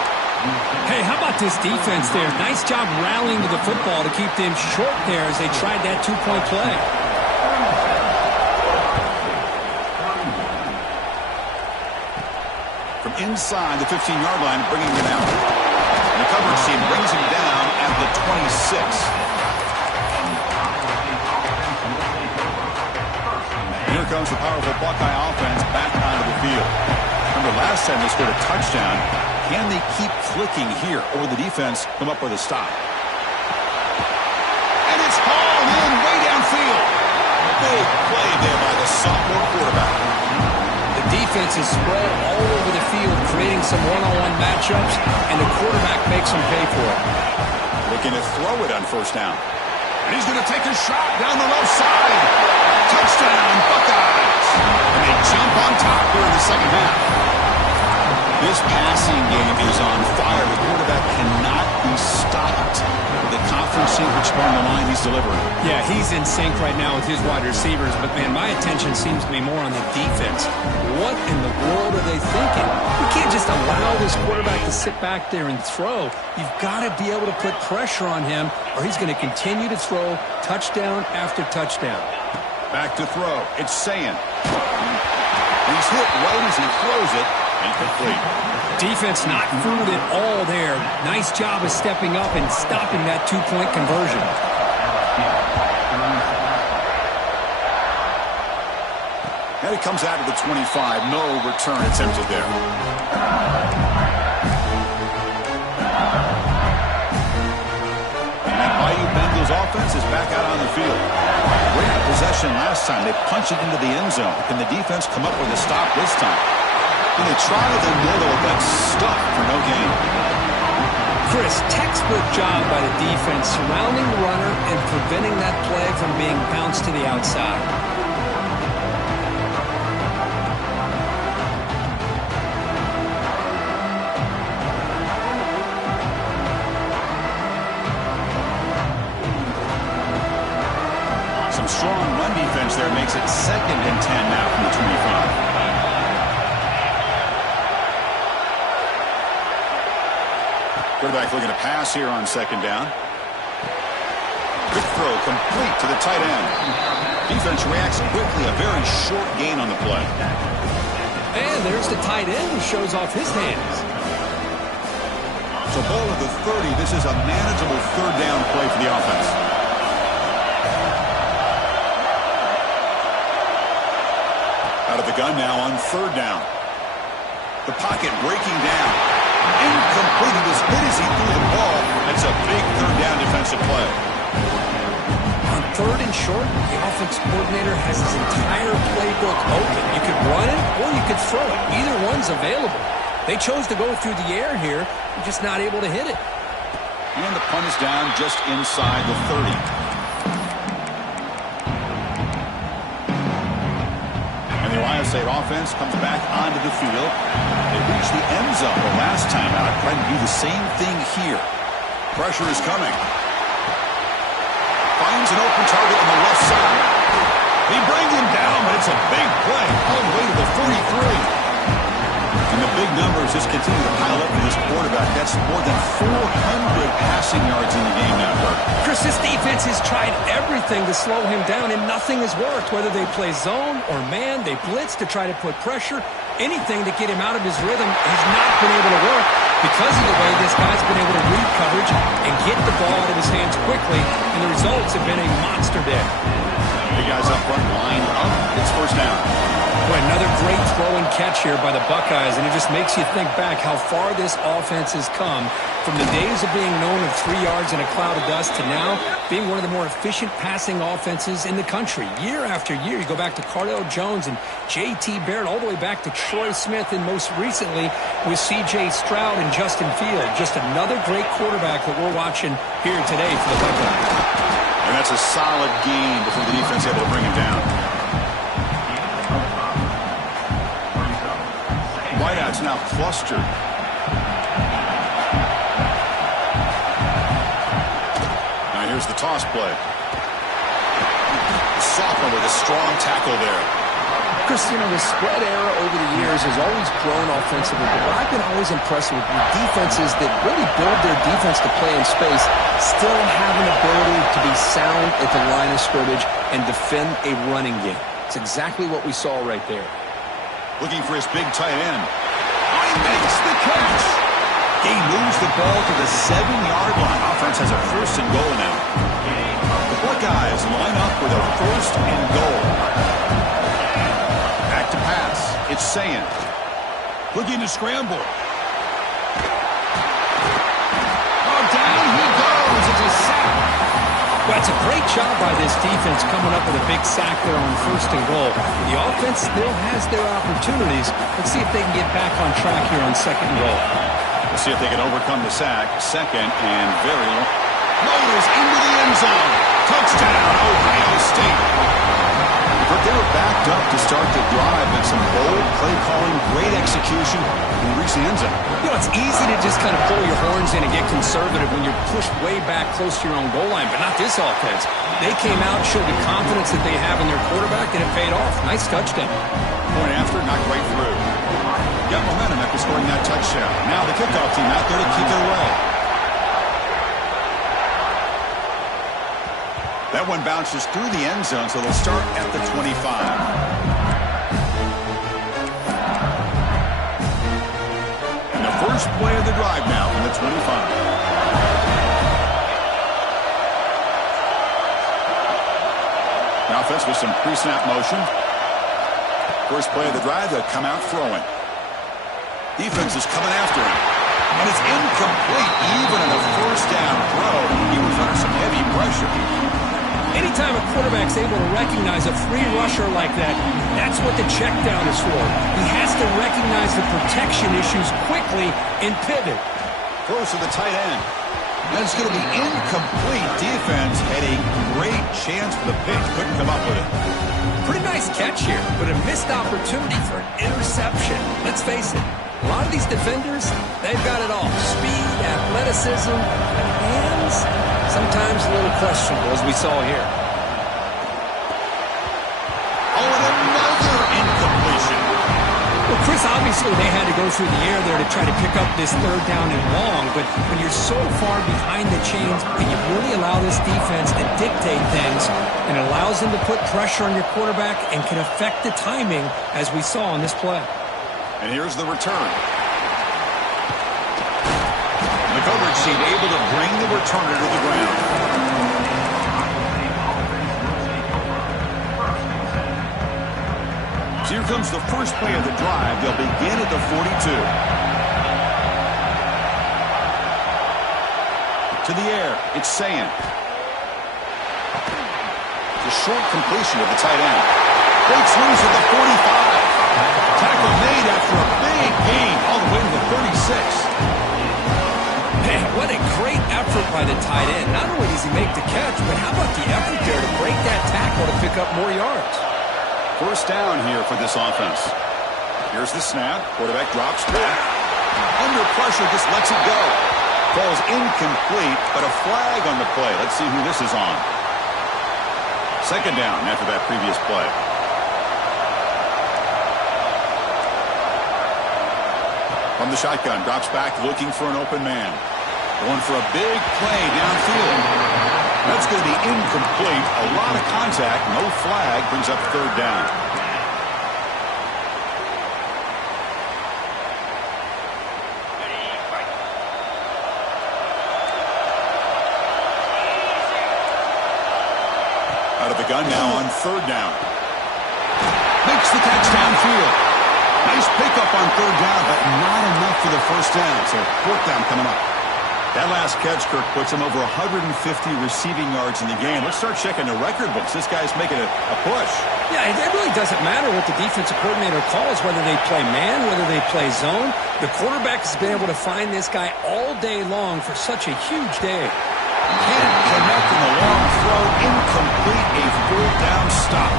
Hey, how about this defense there? Nice job rallying to the football to keep them short there as they tried that 2-point play. From inside the 15-yard line, bringing him out. And the coverage team brings him down at the 26. Here comes the powerful Buckeye offense back onto the field. Remember, last time they scored a touchdown, Can they keep clicking here, or will the defense come up with a stop? And it's hauled in way downfield. Big play there by the sophomore quarterback. The defense is spread all over the field, creating some one-on-one matchups, and the quarterback makes them pay for it. Looking to throw it on first down. And he's going to take a shot down the left side. Touchdown, Buckeyes. And they jump on top here in the second half. This passing game is on fire. The quarterback cannot be stopped. The conference secret's on the line he's delivering. Yeah, he's in sync right now with his wide receivers, but, man, my attention seems to be more on the defense. What in the world are they thinking? You can't just allow this quarterback to sit back there and throw. You've got to be able to put pressure on him, or he's going to continue to throw touchdown after touchdown. Back to throw. It's Sayin. He's hit right as he throws it. Incomplete. Defense not fooled at all there. Nice job of stepping up and stopping that two-point conversion. And it comes out of the 25. No return attempted there. And that Bayou Bengals offense is back out on the field. Great possession last time. They punch it into the end zone. Can the defense come up with a stop this time? And they try to the middle, but stuck for no gain. Chris, textbook job by the defense surrounding the runner and preventing that play from being bounced to the outside. Some strong run defense there makes it 2nd and 10 now from the 25. Quarterback looking to pass here on 2nd down. Quick throw complete to the tight end. Defense reacts quickly. A very short gain on the play. And there's the tight end who shows off his hands. So ball at the 30. This is a manageable 3rd down play for the offense. Out of the gun now on 3rd down. The pocket breaking down. Incomplete. He was hit as he threw the ball. That's a big 3rd down defensive play. On 3rd and short, the offense coordinator has his entire playbook open. You could run it or you could throw it. Either one's available. They chose to go through the air here. They're just not able to hit it. And the punt is down just inside the 30. And the Ohio State offense comes back onto the field. They reached the end zone the last time out. Trying to do the same thing here. Pressure is coming. Finds an open target on the left side. He brings him down, but it's a big play all the way to the 43. And the big numbers just continue to pile up for this quarterback. That's more than 400 passing yards in the game now, Bert. Chris, this defense has tried everything to slow him down, and nothing has worked. Whether they play zone or man, they blitz to try to put pressure. Anything to get him out of his rhythm has not been able to work because of the way this guy's been able to read coverage and get the ball out of his hands quickly, and the results have been a monster day. Big guys up front, line up. It's 1st down. Boy, another great throw and catch here by the Buckeyes, and it just makes you think back how far this offense has come from the days of being known of 3 yards in a cloud of dust to now being one of the more efficient passing offenses in the country. Year after year, you go back to Cardale Jones and J.T. Barrett, all the way back to Troy Smith, and most recently with C.J. Stroud and Justin Fields. Just another great quarterback that we're watching here today for the Buckeyes. And that's a solid gain before the defense able to bring him down. Whiteout's now clustered. Now here's the toss play. The sophomore with a strong tackle there. Chris, you know, the spread era over the years has always grown offensively, but what I've been always impressed with defenses that really build their defense to play in space still have an ability to be sound at the line of scrimmage and defend a running game. It's exactly what we saw right there. Looking for his big tight end. Oh, he makes the catch. He moves the ball to the 7-yard line. Offense has a 1st and goal now. The Buckeyes line up with a 1st and goal. Back to pass. It's Sayin. Looking to scramble. Well, it's a great job by this defense coming up with a big sack there on 1st and goal. The offense still has their opportunities. Let's see if they can get back on track here on 2nd and goal. We'll see if they can overcome the sack. 2nd and very long. Motors into the end zone. Touchdown, Ohio State. But they were backed up to start the drive, and some bold play calling, great execution, and reach the end zone. You know, it's easy to just kind of pull your horns in and get conservative when you're pushed way back close to your own goal line, but not this offense. They came out, showed the confidence that they have in their quarterback, and it paid off. Nice touchdown. Point after, not quite through. Got momentum after scoring that touchdown. Now the kickoff team out there to kick it away. That one bounces through the end zone, so they'll start at the 25. And the first play of the drive now from the 25. Now offense with some pre-snap motion. First play of the drive, they'll come out throwing. Defense is coming after him. And it's incomplete, even in a 1st down throw. He was under some heavy pressure. Anytime a quarterback's able to recognize a free rusher like that, that's what the check down is for. He has to recognize the protection issues quickly and pivot. Throws to the tight end. And it's going to be incomplete. Defense had a great chance for the pitch. Couldn't come up with it. Pretty nice catch here, but a missed opportunity for an interception. Let's face it, a lot of these defenders, they've got it all. Speed, athleticism, hands, sometimes a little questionable, as we saw here. Oh, and another incompletion. Well, Chris, obviously they had to go through the air there to try to pick up this 3rd down and long, but when you're so far behind the chains, and you really allow this defense to dictate things, and it allows them to put pressure on your quarterback and can affect the timing, as we saw on this play. And here's the return. The coverage team able to bring the returner to the ground. So here comes the first play of the drive. They'll begin at the 42. To the air, it's Sayin. The short completion of the tight end. Breaks loose at the 45. Tackle made after a big gain all the way to the 36. Man, what a great effort by the tight end. Not only does he make the catch, but how about the effort there to break that tackle to pick up more yards? 1st down here for this offense. Here's the snap. Quarterback drops back. Under pressure, just lets it go. Falls incomplete, but a flag on the play. Let's see who this is on. 2nd down after that previous play. From the shotgun, drops back looking for an open man. Going for a big play downfield. That's going to be incomplete. A lot of contact, no flag, brings up 3rd down. Out of the gun now on 3rd down. Makes the catch downfield. Nice pickup on 3rd down, but not enough for the 1st down. So 4th down coming up. That last catch, Kirk, puts him over 150 receiving yards in the game. Let's start checking the record books. This guy's making a push. Yeah, it really doesn't matter what the defensive coordinator calls, whether they play man, whether they play zone. The quarterback has been able to find this guy all day long for such a huge day. Can't connect in the long throw. Incomplete, a 4th down stop.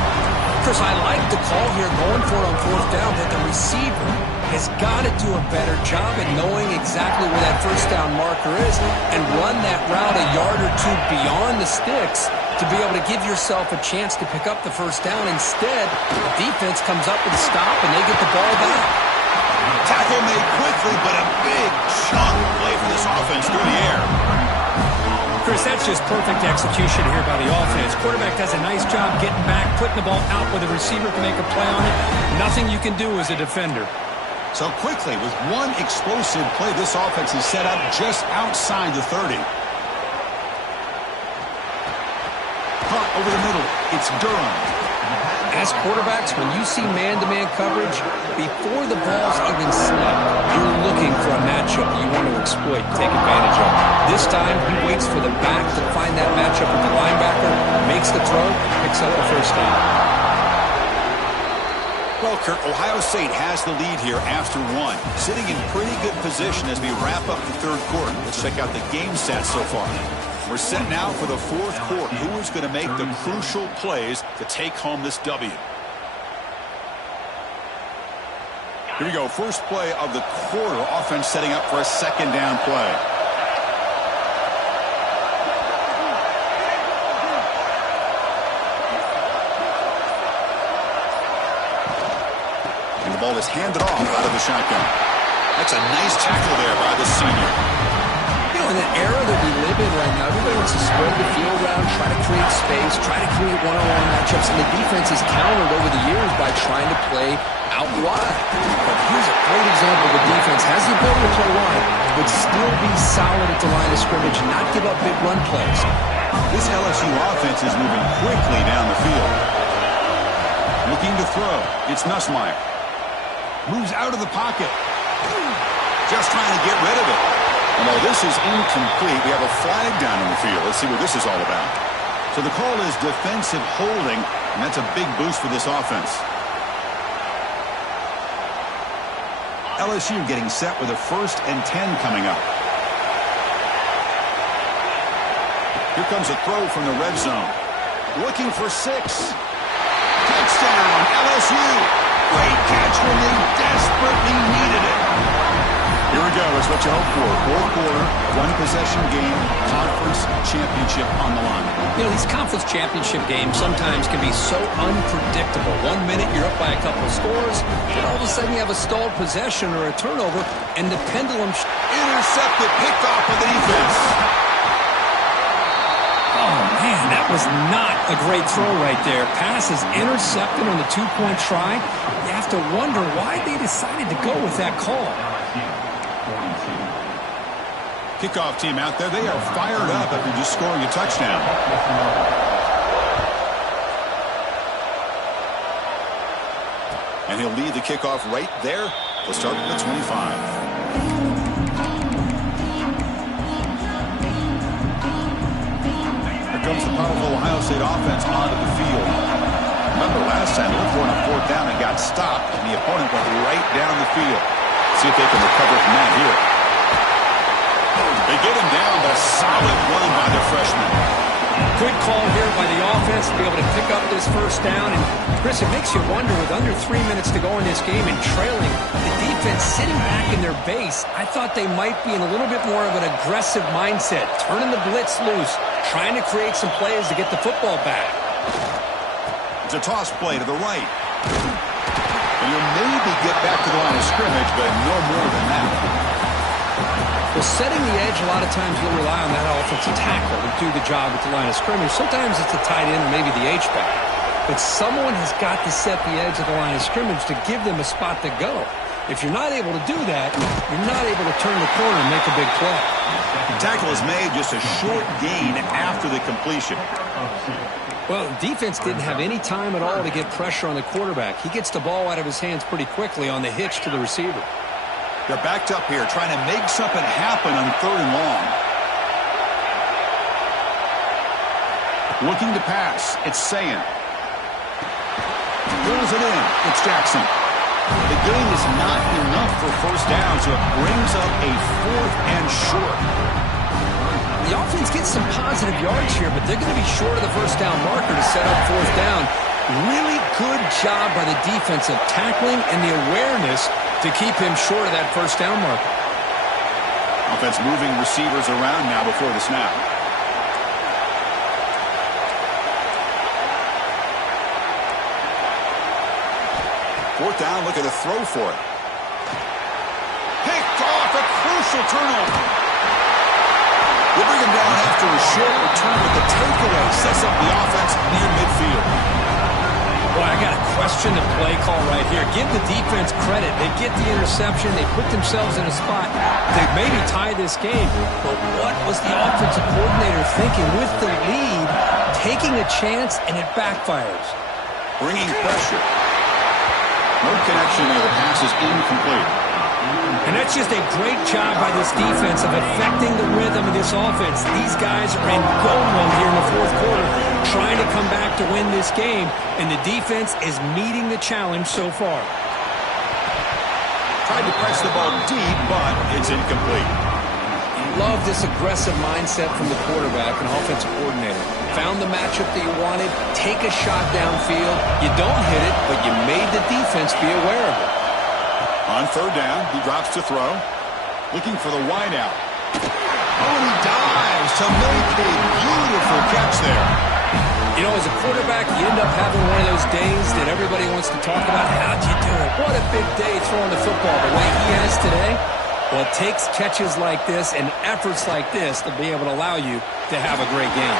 Chris, I like the call here going for it on 4th down, but the receiver has got to do a better job at knowing exactly where that 1st down marker is and run that route a yard or two beyond the sticks to be able to give yourself a chance to pick up the 1st down. Instead, the defense comes up with a stop and they get the ball back. Tackle made quickly, but a big chunk play for this offense through the air. Chris, that's just perfect execution here by the offense. Quarterback does a nice job getting back, putting the ball out where the receiver can make a play on it. Nothing you can do as a defender. So quickly, with one explosive play, this offense is set up just outside the 30. Caught over the middle. It's Durham. As quarterbacks, when you see man-to-man coverage, before the ball's even snapped, you're looking for a a matchup that you want to exploit and take advantage of. This time, he waits for the back to find that matchup with the linebacker, makes the throw, picks up the first down. Well, Kurt, Ohio State has the lead here after one. Sitting in pretty good position as we wrap up the third quarter. Let's check out the game stats so far. We're set now for the fourth quarter. Who is going to make the crucial plays to take home this W? Here we go. First play of the quarter. Offense setting up for a second down play. And the ball is handed off out of the shotgun. That's a nice tackle there by the senior. You know, in the era that we live in right now, everybody wants to spread the field around, try to create space, try to create one-on-one matchups, and the defense has countered over the years by trying to play out wide. But here's a great example. The defense has the ability to play wide, but still be solid at the line of scrimmage, not give up big run plays. This LSU offense is moving quickly down the field. Looking to throw. It's Nussmeier. Moves out of the pocket. Just trying to get rid of it. No, this is incomplete. We have a flag down in the field. Let's see what this is all about. So the call is defensive holding, and that's a big boost for this offense. LSU getting set with a 1st and 10 coming up. Here comes a throw from the red zone. Looking for 6. Touchdown, LSU. Great catch when they desperately needed it. Here we go. It's what you hope for. Fourth quarter, one-possession game, conference championship on the line. You know, these conference championship games sometimes can be so unpredictable. 1 minute you're up by a couple of scores, then all of a sudden you have a stalled possession or a turnover, and the pendulum intercepted, picked off by the defense. Oh, man, that was not a great throw right there. Pass is intercepted on the 2-point try. You have to wonder why they decided to go with that call. Kickoff team out there. They are fired up after just scoring a touchdown. And he'll lead the kickoff right there. We'll start at the 25. Here comes the powerful Ohio State offense onto the field. Remember last time, looked for on a 4th down and got stopped, and the opponent went right down the field. See if they can recover from that here. They get him down, but a solid run by the freshman. Good call here by the offense to be able to pick up this 1st down. And, Chris, it makes you wonder, with under 3 minutes to go in this game and trailing, the defense sitting back in their base, I thought they might be in a little bit more of an aggressive mindset, turning the blitz loose, trying to create some plays to get the football back. It's a toss play to the right. And you'll maybe get back to the line of scrimmage, but no more than that. Well, setting the edge, a lot of times you'll rely on that offensive tackle to do the job at the line of scrimmage. Sometimes it's the tight end or maybe the H-back. But someone has got to set the edge of the line of scrimmage to give them a spot to go. If you're not able to do that, you're not able to turn the corner and make a big play. The tackle is made, just a short gain after the completion. Well, the defense didn't have any time at all to get pressure on the quarterback. He gets the ball out of his hands pretty quickly on the hitch to the receiver. They're backed up here, trying to make something happen on 3rd and long. Looking to pass. It's Sayin. Throws it in. It's Jackson. The gain is not enough for 1st down, so it brings up a 4th and short. The offense gets some positive yards here, but they're going to be short of the 1st down marker to set up 4th down. Really good job by the defense of tackling and the awareness to keep him short of that 1st down marker. Offense moving receivers around now before the snap. Fourth down, look at the throw for it. Picked off, a crucial turnover. They bring him down after a short return, but the takeaway sets up the offense near midfield. Boy, I got to question the play call right here. Give the defense credit. They get the interception. They put themselves in a spot to maybe tie this game. But what was the offensive coordinator thinking with the lead, taking a chance, and it backfires? Bringing pressure. No connection there. The pass is incomplete. And that's just a great job by this defense of affecting the rhythm of this offense. These guys are in go mode here in the fourth quarter, trying to come back to win this game, and the defense is meeting the challenge so far. Tried to press the ball deep, but it's incomplete. Love this aggressive mindset from the quarterback and offensive coordinator. Found the matchup that you wanted, take a shot downfield. You don't hit it, but you made the defense be aware of it. On third down, he drops to throw. Looking for the wide out. Oh, and he dives to make a beautiful catch there. You know, as a quarterback, you end up having one of those days that everybody wants to talk about. How'd you do it? What a big day throwing the football the way he has today. Well, it takes catches like this and efforts like this to be able to allow you to have a great game.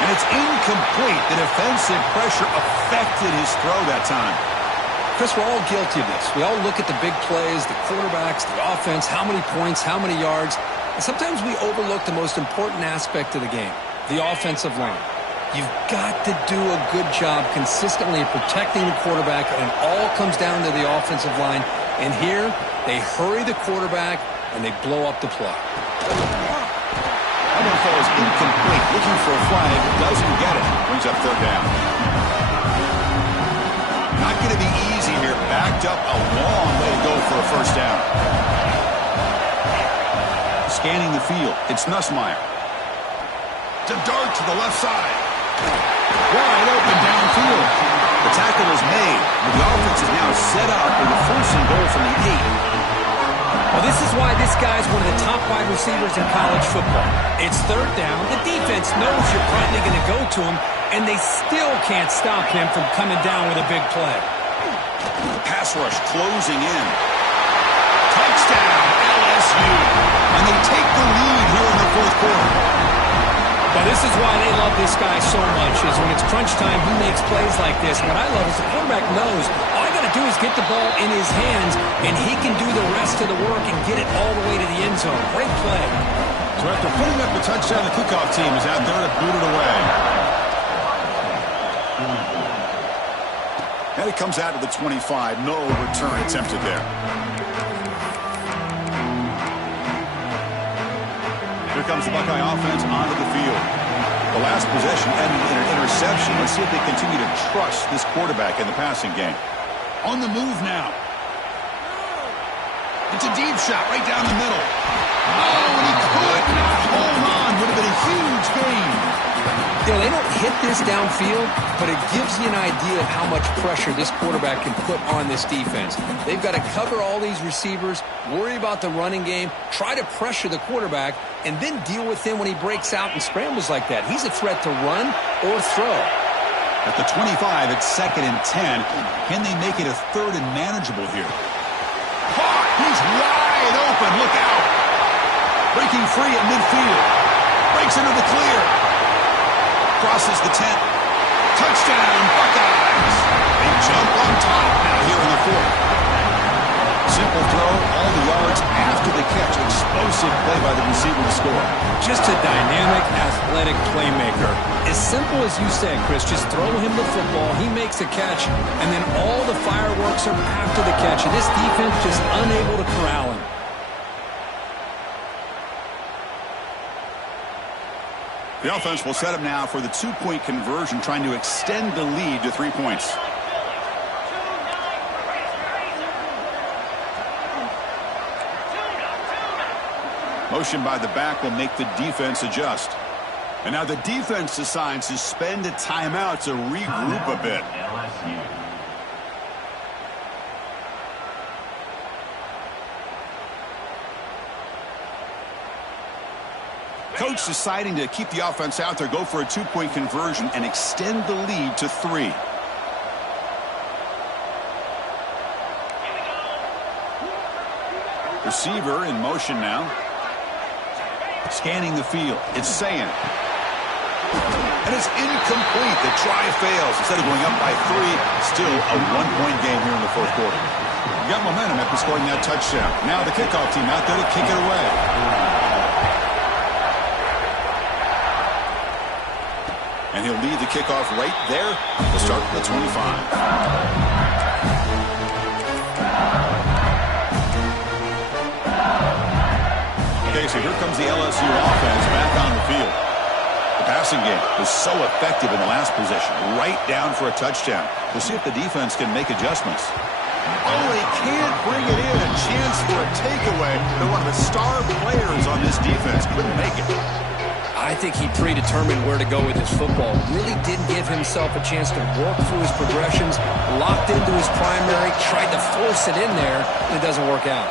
And it's incomplete. The defensive pressure affected his throw that time. Chris, we're all guilty of this. We all look at the big plays, the quarterbacks, the offense, how many points, how many yards. And sometimes we overlook the most important aspect of the game, the offensive line. You've got to do a good job consistently of protecting the quarterback, and it all comes down to the offensive line. And here, they hurry the quarterback, and they blow up the play. That one falls incomplete. Looking for a flag. Doesn't get it. Brings up third down. Not going to be easy here. Backed up a long way to go for a first down. Scanning the field. It's Nussmeier. To dart to the left side. Wide open downfield. The tackle is made. The offense is now set up with a first and goal from the 8. Well, this is why this guy's one of the top wide receivers in college football. It's third down. The defense knows you're probably going to go to him, and they still can't stop him from coming down with a big play. Pass rush closing in. Touchdown, LSU. And they take the lead here in the fourth quarter. Well, this is why they love this guy so much, is when it's crunch time, he makes plays like this. What I love is the quarterback knows all I got to do is get the ball in his hands, and he can do the rest of the work and get it all the way to the end zone. Great play. So after putting up the touchdown, the kickoff team is out there to boot it away. And it comes out to the 25. No return attempted there. Here comes the Buckeye offense onto the field. The last possession ended in an interception. Let's see if they continue to trust this quarterback in the passing game. On the move now. It's a deep shot right down the middle. Oh, and he could not hold on. Would have been a huge gain. You know, they don't hit this downfield, but it gives you an idea of how much pressure this quarterback can put on this defense. They've got to cover all these receivers, worry about the running game, try to pressure the quarterback, and then deal with him when he breaks out and scrambles like that. He's a threat to run or throw. At the 25, it's 2nd and 10. Can they make it a third and manageable here? Caught! He's wide open. Look out! Breaking free at midfield. Breaks into the clear. Crosses the 10. Touchdown, Buckeyes! They jump on top now here in the fourth. Simple throw, all the yards after the catch. Explosive play by the receiver to score. Just a dynamic, athletic playmaker. As simple as you said, Chris, just throw him the football, he makes a catch, and then all the fireworks are after the catch. And this defense just unable to corral him. The offense will set up now for the 2-point conversion, trying to extend the lead to 3 points. Motion by the back will make the defense adjust. And now the defense decides to spend a timeout to regroup a bit. Coach deciding to keep the offense out there, go for a 2-point conversion, and extend the lead to 3. Receiver in motion now. Scanning the field. It's Sayin. And it's incomplete. The try fails. Instead of going up by 3, still a 1-point game here in the fourth quarter. You got momentum after scoring that touchdown. Now the kickoff team out there to kick it away. And he'll lead the kickoff right there to start the 25. 2 face it, here comes the LSU offense back on the field. The passing game was so effective in the last possession, right down for a touchdown. We'll see if the defense can make adjustments. Oh, they can't bring it in. A chance for a takeaway. They're one of the star players on this defense. Couldn't make it. I think he predetermined where to go with his football. Really didn't give himself a chance to work through his progressions. Locked into his primary, tried to force it in there, and it doesn't work out.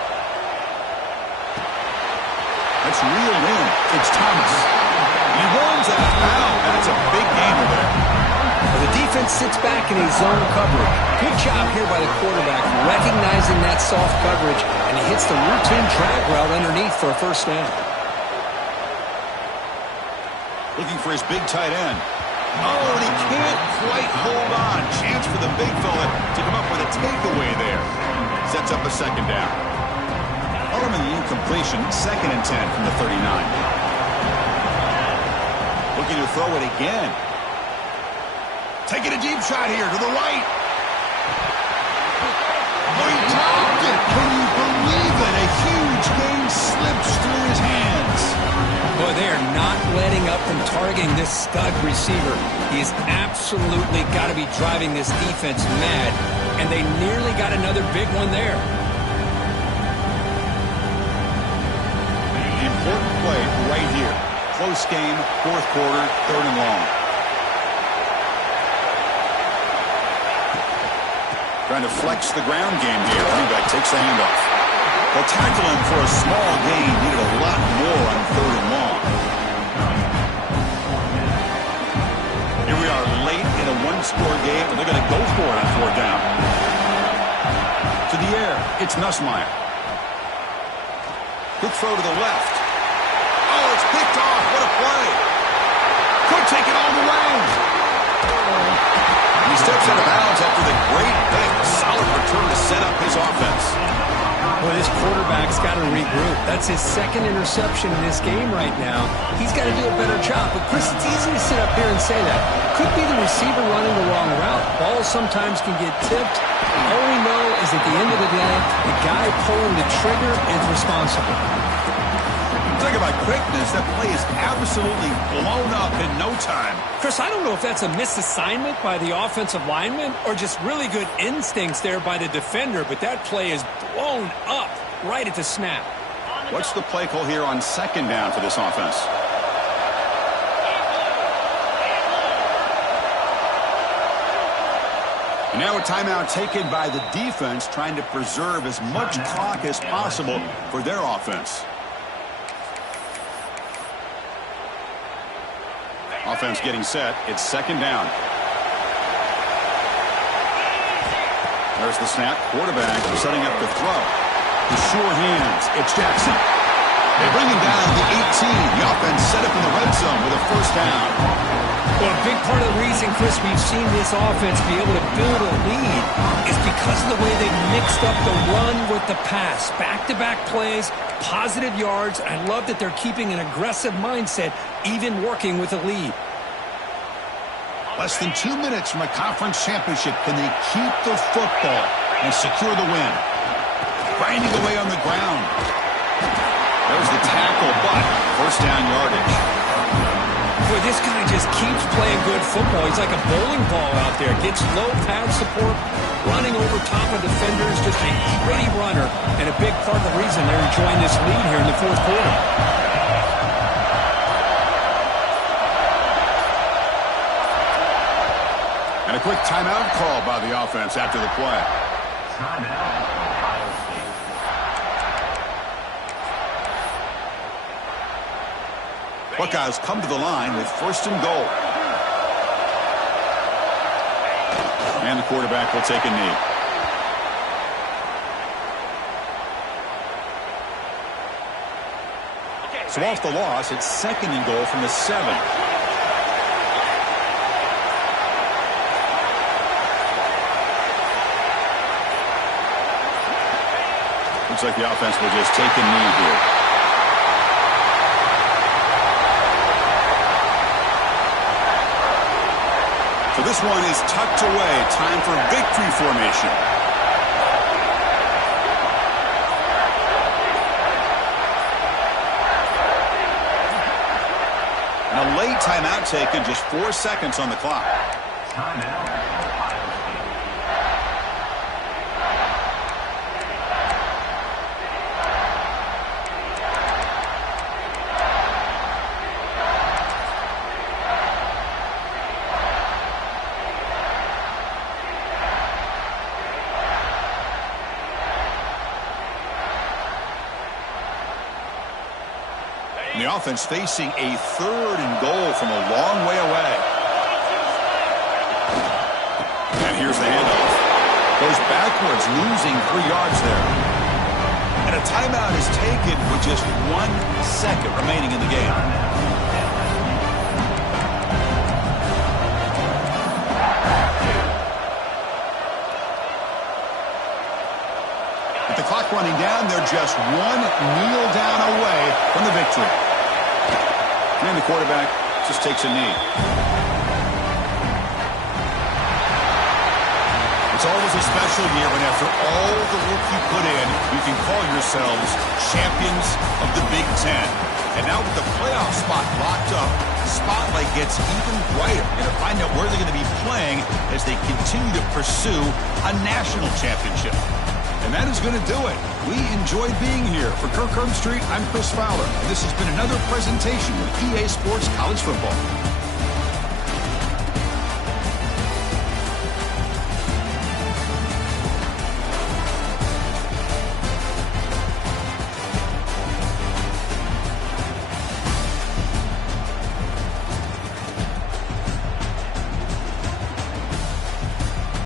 That's reeled in. It's Thomas. He runs out of bounds. That's a big gainer there. Well, the defense sits back in his zone coverage. Good job here by the quarterback, recognizing that soft coverage, and he hits the routine drag route underneath for a first down. Looking for his big tight end. Oh, and he can't quite hold on. Chance for the big fella to come up with a takeaway there. Sets up a second down. Following the incompletion, 2nd and 10 from the 39. Looking to throw it again. Taking a deep shot here to the right. Oh, he dropped it. Can you believe it? A huge game slips through his hands. Boy, they are not letting up from targeting this stud receiver. He has absolutely got to be driving this defense mad, and they nearly got another big one there. An important play right here. Close game, 4th quarter, 3rd and long. Trying to flex the ground game here. Running back takes the handoff. They'll tackle him for a small gain. Needed a lot more on 3rd and long. Here we are late in a one-score game, and they're going to go for it on 4th down. To the air, it's Nussmeier. Quick throw to the left. Oh, it's picked off. What a play. Could take it all the way. He steps out of bounds after the great pick. Solid return to set up his offense. Boy, this quarterback's got to regroup. That's his 2nd interception in this game right now. He's got to do a better job. But, Chris, it's easy to sit up here and say that. Could be the receiver running the wrong route. Balls sometimes can get tipped. All we know is at the end of the day, the guy pulling the trigger is responsible. Talk about quickness. That play is absolutely blown up in no time. Chris, I don't know if that's a misassignment by the offensive lineman or just really good instincts there by the defender, but that play is blown up right at the snap. What's the play call here on 2nd down for this offense? And now a timeout taken by the defense, trying to preserve as much clock as possible for their offense. Offense getting set. It's 2nd down. There's the snap. Quarterback setting up the throw. With sure hands, it's Jackson. They bring him down to the 18. The offense set up in the red zone with a 1st down. Well, a big part of the reason, Chris, we've seen this offense be able to build a lead is because of the way they've mixed up the run with the pass. Back-to-back plays, positive yards. I love that they're keeping an aggressive mindset, even working with a lead. Less than 2 minutes from a conference championship. Can they keep the football and secure the win? Grinding away on the ground. There's the tackle, but 1st down yardage. Boy, this guy just keeps playing good football. He's like a bowling ball out there. Gets low pad support, running over top of defenders. Just a gritty runner, and a big part of the reason they're enjoying this lead here in the 4th quarter. And a quick timeout call by the offense after the play. Buckeyes come to the line with 1st and goal. And the quarterback will take a knee. So off the loss, it's 2nd and goal from the 7. Looks like the offense will just take a knee here. So this one is tucked away. Time for victory formation. timeout taken, just 4 seconds on the clock. Timeout. The offense facing a 3rd and goal from a long way away. And here's the handoff. Goes backwards, losing 3 yards there. And a timeout is taken with just 1 second remaining in the game. With the clock running down, they're just 1 kneel down away from the victory. And the quarterback just takes a knee. It's always a special year when after all the work you put in, you can call yourselves champions of the Big Ten. And now with the playoff spot locked up, the spotlight gets even brighter. You're going to find out where they're going to be playing as they continue to pursue a national championship. And that is going to do it. We enjoyed being here. For Kirk Herbstreit, I'm Chris Fowler. And this has been another presentation of EA Sports College Football.